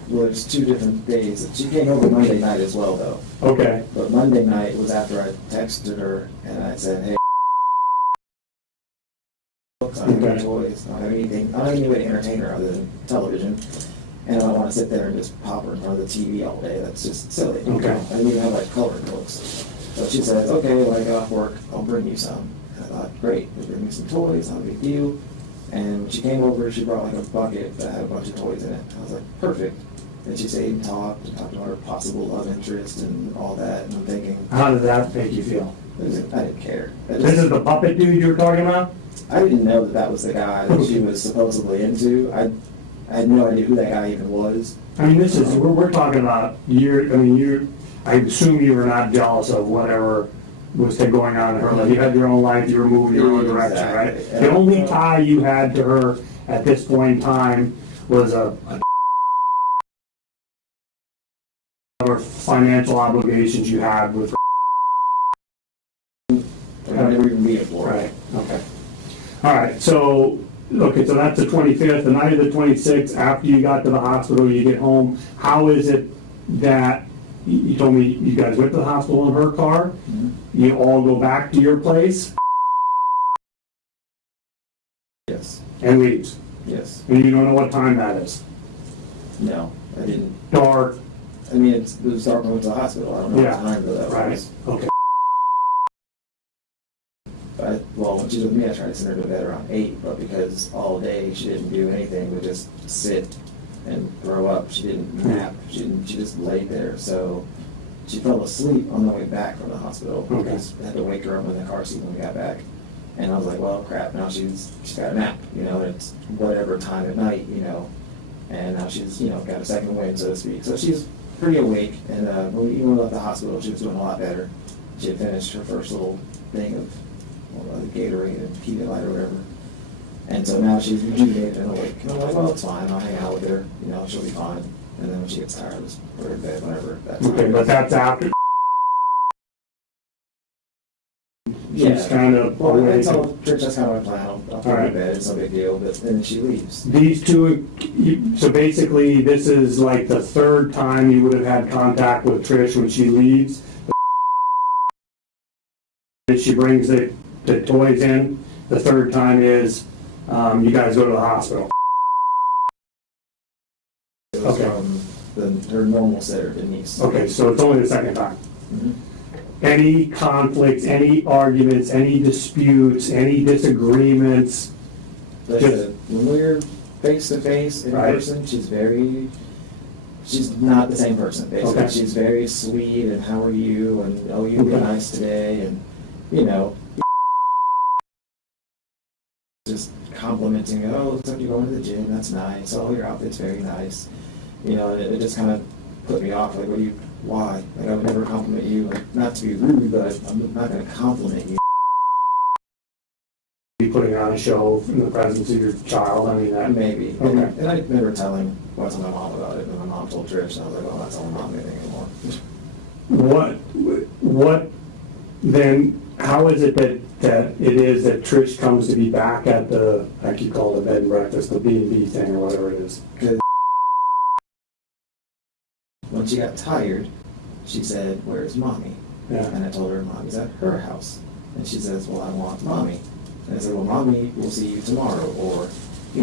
Well, there's 2 different days. She came over Monday night as well, though. Okay, But Monday night was after I texted her and I said, "Hey, I don't have any toys. I don't have anything. I don't have any way to entertain her other than television. And I don't want to sit there and just pop her in front of the TV all day. That's just silly. Okay. I didn't even have like coloring books." So she says, "Okay, when I get off work, I'll bring you some." And I thought, great, they'll bring me some toys, not a big deal. And when she came over, she brought like a bucket that had a bunch of toys in it. I was like, perfect. And she stayed and talked about her possible love interest and all that. And I'm thinking, how did that make you feel? I didn't care. This is the puppet dude you were talking about? I didn't know that was the guy that she was supposedly into. I had no idea who that guy even was. I mean, we're talking about I assume you were not jealous of whatever was going on in her life. You had your own life, you were moving your own direction, right? Exactly. The only tie you had to her at this point in time was a whatever financial obligations you had with. I never even be it for it. Right, okay. All right, so, okay, so that's the 25th, the night of the 26th, after you got to the hospital, you get home. How is it that, you told me you guys went to the hospital in her car, you all go back to your place Yes, and leaves? yes. And you don't know what time that is? No, I didn't. Dark, I mean, it was dark when I went to the hospital. I don't know Yeah, what time that right, was. okay. Well, when she was with me, I tried to send her to bed around 8, but because all day she didn't do anything but just sit and throw up. She didn't nap. She just laid there. So she fell asleep on the way back from the hospital. Okay. Because I had to wake her up in the car seat when we got back. And I was like, well, crap, now she's got a nap, and it's whatever time at night, and now she's, got a second wind, so to speak. So she's pretty awake, and when we left the hospital, she was doing a lot better. She had finished her first little thing of the Gatorade and Pedialyte or whatever. And so now she's rejuvenated and awake. And I'm like, well, it's fine, I'll hang out with her, she'll be fine. And then when she gets tired, I'll just put her to bed, whenever that's Okay, but that's after she's kind of Well, awake. that's all, church, that's kind of my plan. I'll put her Alright. to bed, it's no big deal, but then she leaves. These two, so basically, this is like the third time you would have had contact with Trish when she leaves. And she brings the toys in. The third time is you guys go to the hospital. It was Okay. from her normal sitter, Denise. Okay, so it's only the second time. Mhm. Any conflicts, any arguments, any disputes, any disagreements? Like I said, when we're face to face in Right. person, she's not the same person, basically. Okay. She's very sweet, and how are you, and oh, you were Okay. nice today, and, just complimenting, oh, looks like you're going to the gym, that's nice, oh, your outfit's very nice. And it just kind of put me off, like, why? Like, I would never compliment you, like, not to be rude, but I'm not gonna compliment you. Be putting on a show in the presence of your child, I mean, that Maybe. Okay. And I remember telling my mom about it, and my mom told Trish, and I was like, well, I'm not telling mom anything anymore. What, then, how is it that it is that Trish comes to be back at the, like you call it, bed and breakfast, the B&B thing or whatever it is? Because when she got tired, she said, where's mommy? Yeah. And I told her, mommy's at her house. And she says, well, I want mommy. And I said, well, mommy, we'll see you tomorrow, or,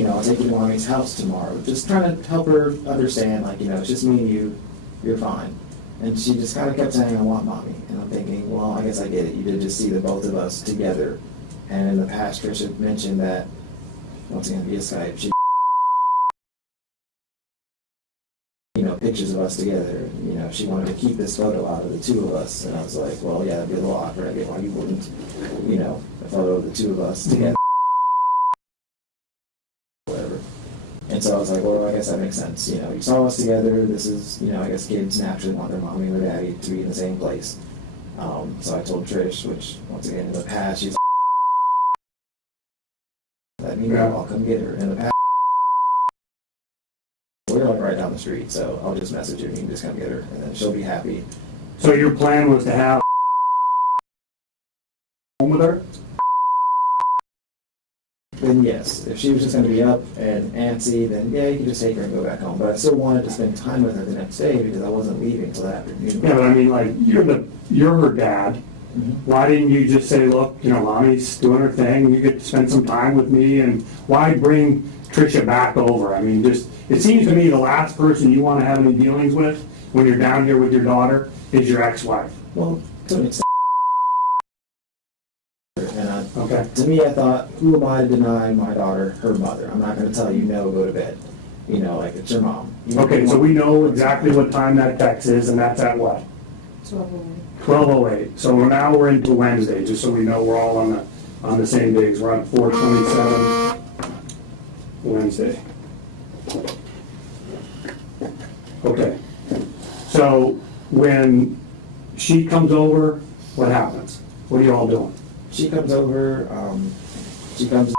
I'll take you to mommy's house tomorrow. Just trying to help her understand, like, it's just me and you, you're fine. And she just kind of kept saying, I want mommy. And I'm thinking, well, I guess I get it. You did just see the both of us together. And in the past, Trish had mentioned that, once again, via Skype, she, pictures of us together. She wanted to keep this photo out of the two of us. And I was like, well, yeah, that'd be a little awkward. I get why you wouldn't, a photo of the two of us together. Whatever. And so I was like, well, I guess that makes sense. You saw us together. This is, I guess kids naturally want their mommy and their daddy to be in the same place. So I told Trish, which, once again, in the past, she's let me know, I'll come get her. In the past, we're like right down the street, so I'll just message her and you can just come get her, and then she'll be happy. So your plan was to have home with her? Then yes, if she was just gonna be up and antsy, then yeah, you can just take her and go back home. But I still wanted to spend time with her the next day because I wasn't leaving till that afternoon. Yeah, but I mean, like, you're her dad. Mhm. Why didn't you just say, look, mommy's doing her thing, you get to spend some time with me, and why bring Tricia back over? I mean, it seems to me the last person you want to have any dealings with when you're down here with your daughter is your ex-wife. Well, to an extent. And Okay. to me, I thought, who am I to deny my daughter her mother? I'm not gonna tell you, no, go to bed. Like, it's your mom. Okay, so we know exactly what time that text is, and that's at what? 12:08. So now we're into Wednesday, just so we know we're all on the same days. We're on 4/27, Wednesday. Okay. So when she comes over, what happens? What are you all doing? She comes over, she comes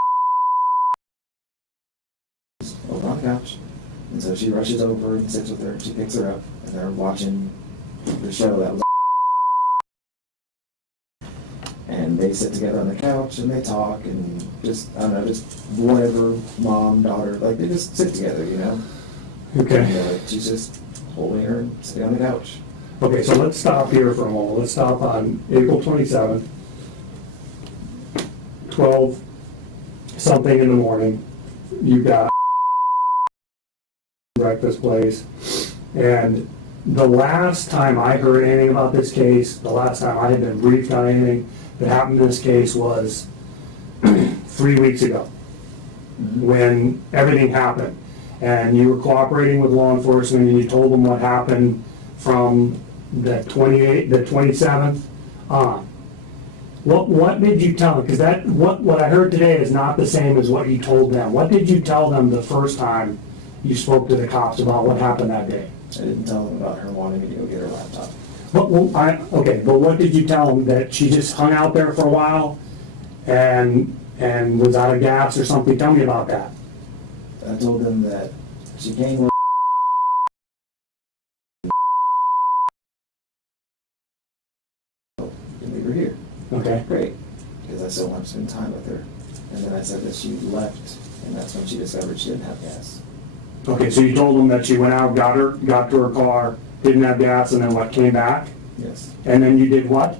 over on the couch, and so she rushes over and sits with her, she picks her up, and they're watching the show that was. And they sit together on the couch and they talk and just, I don't know, just whatever, mom, daughter, like they just sit together, you know? Okay. And, like, she's just holding her and sitting on the couch. Okay, so let's stop here for a moment. Let's stop on April 27th, 12 something in the morning. You got breakfast place. And the last time I heard anything about this case, the last time I had been briefed on anything that happened in this case was 3 weeks ago, when everything happened. And you were cooperating with law enforcement and you told them what happened from the 27th on. What did you tell them? Because what I heard today is not the same as what you told them. What did you tell them the first time you spoke to the cops about what happened that day? I didn't tell them about her wanting me to go get her laptop. But what did you tell them? That she just hung out there for a while and was out of gas or something? Tell me about that. I told them that she came and we were here. Okay. Great, because I still want to spend time with her. And then I said that she left, and that's when she discovered she didn't have gas. Okay, so you told them that she went out, got to her car, didn't have gas, and then what, came back? Yes. And then you did what?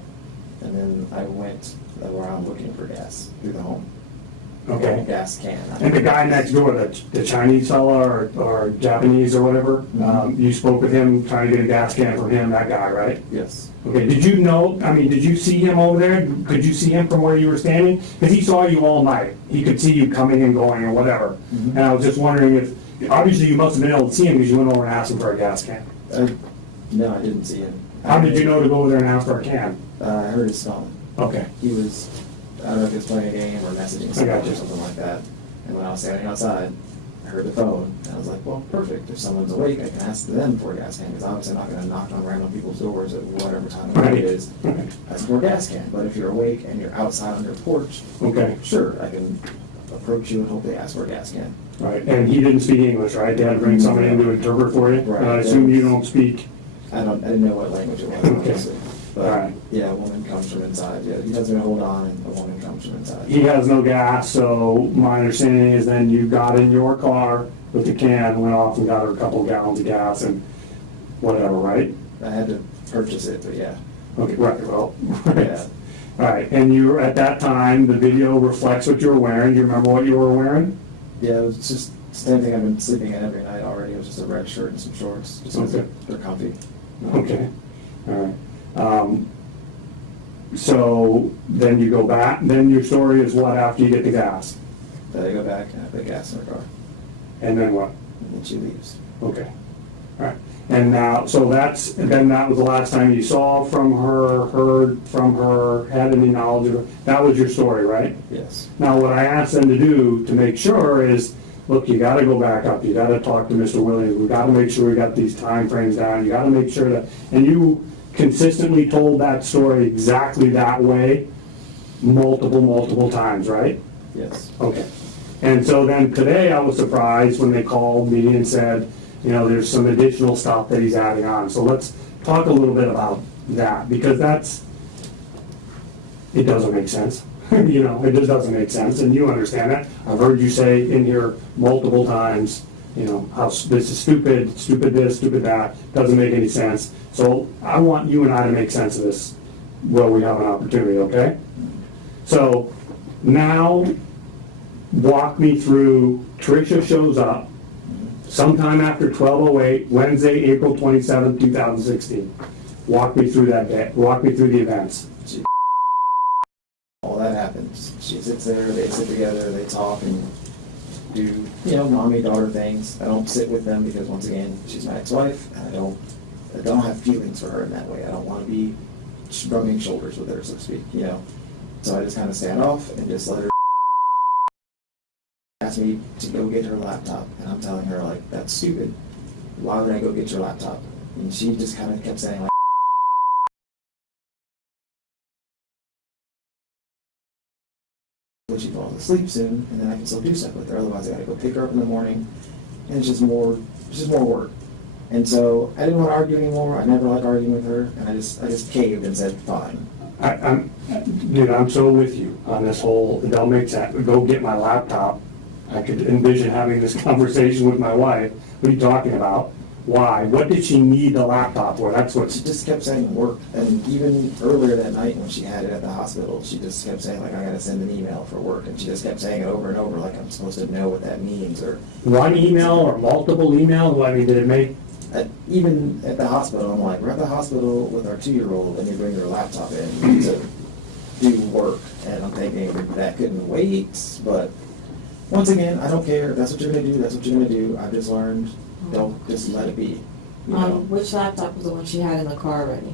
And then I went around looking for gas through the home. Okay. Gas can. And the guy next door, the Chinese fella or Japanese or whatever, you spoke with him, trying to get a gas can from him, that guy, right? Yes. Okay, did you see him over there? Could you see him from where you were standing? Because he saw you all night. He could see you coming and going or whatever. And I was just wondering if, obviously you must have been able to see him because you went over and asked him for a gas can. No, I didn't see him. How did you know to go over there and ask for a can? I heard his phone. Okay, He was, I don't know if he was playing a game or messaging someone gotcha. or something like that. And when I was standing outside, I heard the phone, and I was like, well, perfect. If someone's awake, I can ask them for a gas can, because obviously I'm not going to knock on random people's doors at whatever time of Right. day it is, Right. ask for a gas can. But if you're awake and you're outside on your porch, okay, sure, I can approach you and hopefully ask for a gas can. right. And he didn't speak English, right? They had to bring somebody in to interpret for you? Right. And I assume you don't speak. I didn't know what language it was, Okay. obviously. But, Alright. yeah, a woman comes from inside. Yeah, he tells me to hold on, and a woman comes from inside. He has no gas, so my understanding is then you got in your car with the can, went off and got her a couple gallons of gas and whatever, right? I had to purchase it, but yeah. Okay, right, well, Yeah. all right, and you were, at that time, the video reflects what you were wearing. Do you remember what you were wearing? Yeah, it was just the same thing I've been sleeping in every night already. It was just a red shirt and some shorts, just because Okay. they're comfy. Okay, all right. So then you go back, then your story is what after you get the gas? Then I go back and I put gas in her car, And then what? and then she leaves. Okay, all right. And now, so then that was the last time you saw from her, heard from her, had any knowledge of her? That was your story, right? Yes. Now, what I asked them to do to make sure is, look, you gotta go back up, you gotta talk to Mr. Williams, we gotta make sure we got these time frames down, you gotta make sure that, and you consistently told that story exactly that way, multiple times, right? Yes. Okay. And so then today I was surprised when they called me and said, you know, there's some additional stuff that he's adding on. So let's talk a little bit about that, because it doesn't make sense. You know, it just doesn't make sense, and you understand that. I've heard you say in here multiple times, you know, how this is stupid, stupid this, stupid that, doesn't make any sense. So I want you and I to make sense of this while we have an opportunity, okay? So now, walk me through, Tricia shows up sometime after 12:08, Wednesday, April 27th, 2016. Walk me through that day, walk me through the events. All that happens. She sits there, they sit together, they talk and do, you know, mommy-daughter things. I don't sit with them because, once again, she's my ex-wife, and I don't have feelings for her in that way. I don't want to be rubbing shoulders with her, so to speak, you know. So I just kind of stand off and just let her ask me to go get her laptop, and I'm telling her, like, that's stupid. Why would I go get your laptop? And she just kind of kept saying, like, she falls asleep soon, and then I can still do stuff with her. Otherwise, I gotta go pick her up in the morning, and it's just more work. And so I didn't want to argue anymore. I never liked arguing with her, and I just caved and said, fine. I'm so with you on this whole, it don't make sense, go get my laptop. I could envision having this conversation with my wife. What are you talking about? Why? What did she need the laptop for? That's She what's, just kept saying work, and even earlier that night when she had it at the hospital, she just kept saying like, I gotta send an email for work, and she just kept saying it over and over like I'm supposed to know what that means, or one email or multiple emails? I mean, did it make, even at the hospital, I'm like, we're at the hospital with our 2-year-old, and you bring your laptop in to do work, and I'm thinking that couldn't wait, but once again, I don't care. If that's what you're gonna do, that's what you're gonna do. I've just learned, don't just let it be. You know? Which laptop was the one she had in the car already?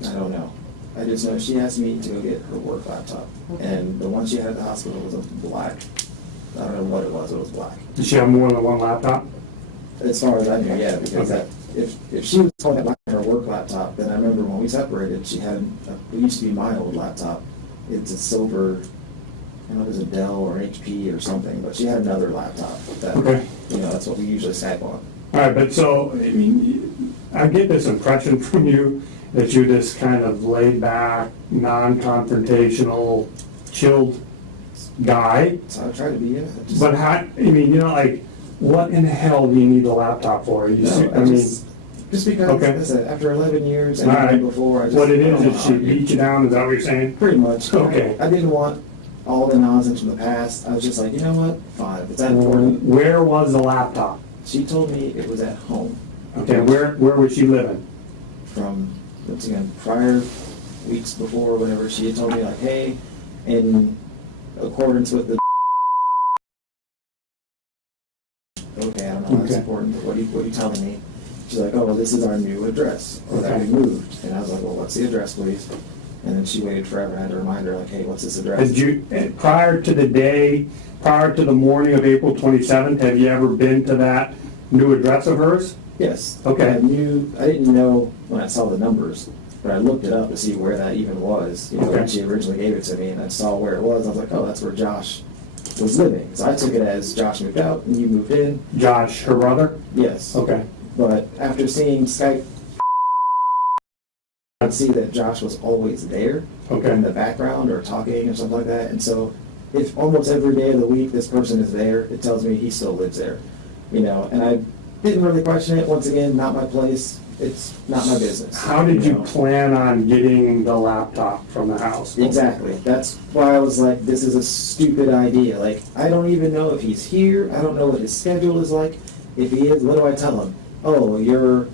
I don't know. I just know she asked me to go get her work laptop, Okay. and the one she had at the hospital was a black. I don't know what it was. It was black. did she have more than one laptop? As far as I knew, yeah, because Okay. if she was calling that her work laptop, then I remember when we separated, she had it used to be my old laptop. It's a silver. I don't know if it was a Dell or an HP or something, but she had another laptop that, Okay. that's what we usually Skype on. All right, but so, I mean, I get this impression from you that you're this kind of laid back, non-confrontational, chilled guy. So I try to be, yeah. But how, I mean, like, what in the hell do you need a laptop for? You see, I mean, just because, Okay. like I said, after 11 years all and right. even before, I just. What it I don't is wanna she argue. beat you down, is that what you're saying? Pretty much. Okay. I didn't want all the nonsense from the past. I was just like, you know what? Fine. If it's that important. Where was the laptop? She told me it was at home Okay, where was she living? from, once again, prior weeks before, whatever. She had told me, like, hey, in accordance with the. Okay, I don't know, that's Okay. important, but what are you telling me? She's like, oh, well, this is our new address, or that we Okay. moved. And I was like, well, what's the address, please? And then she waited forever. I had to remind her, like, hey, what's this address? Did you, prior to the morning of April 27th, have you ever been to that new address of hers? Yes. Okay. I didn't know when I saw the numbers, but I looked it up to see where that even was. Okay. When she originally gave it to me, and I saw where it was. I was like, oh, that's where Josh was living. So I took it as Josh moved out and you moved in. Josh, her brother? Yes. Okay. But after seeing Skype, I'd see that Josh was always there Okay. in the background or talking or something like that. And so if almost every day of the week this person is there, it tells me he still lives there. And I didn't really question it. Once again, not my place. It's not my business. How did you know? plan on getting the laptop from the house? Exactly. That's why I was like, this is a stupid idea. Like, I don't even know if he's here. I don't know what his schedule is like. If he is, what do I tell him? Oh, your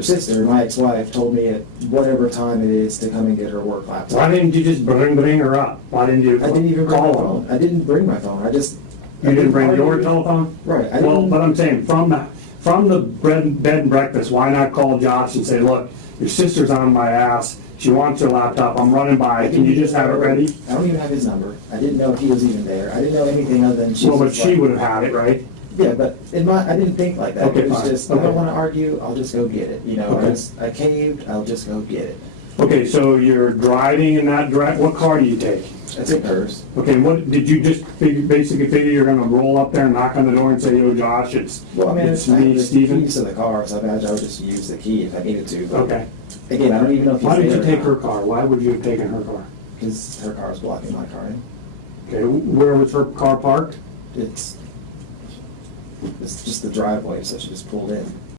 sister, my ex-wife, told me at whatever time it is to come and get her work laptop. Why didn't you just bring her up? Why didn't you I didn't even bring my call phone. her? I didn't bring my phone. I just. You didn't bring your argue. telephone? Right. I Well, didn't. but I'm saying, from the bed and breakfast, why not call Josh and say, look, your sister's on my ass, she wants her laptop, I'm running by, can you just have it ready? I don't even have his number. I didn't know if he was even there. I didn't know anything other than she Well, was but just she like- would have had it, right? Yeah, but I didn't think like that. Okay, It was fine. just, I Okay. don't want to argue, I'll just go get it. Okay. I caved, I'll just go get it. Okay, so you're driving in that what car do you take? I took hers. Okay, what, did you just basically figure you're gonna roll up there and knock on the door and say, yo, Josh, it's Well, I mean, it's I have me, the Steven? keys to the car, so I imagine I would just use the key if I needed to. But Okay. again, I don't even know if he's Why did there you or take not, her car? Why would you have taken her car? because her car is blocking my car in. Okay, where was her car parked? It's just the driveway, so she just pulled in.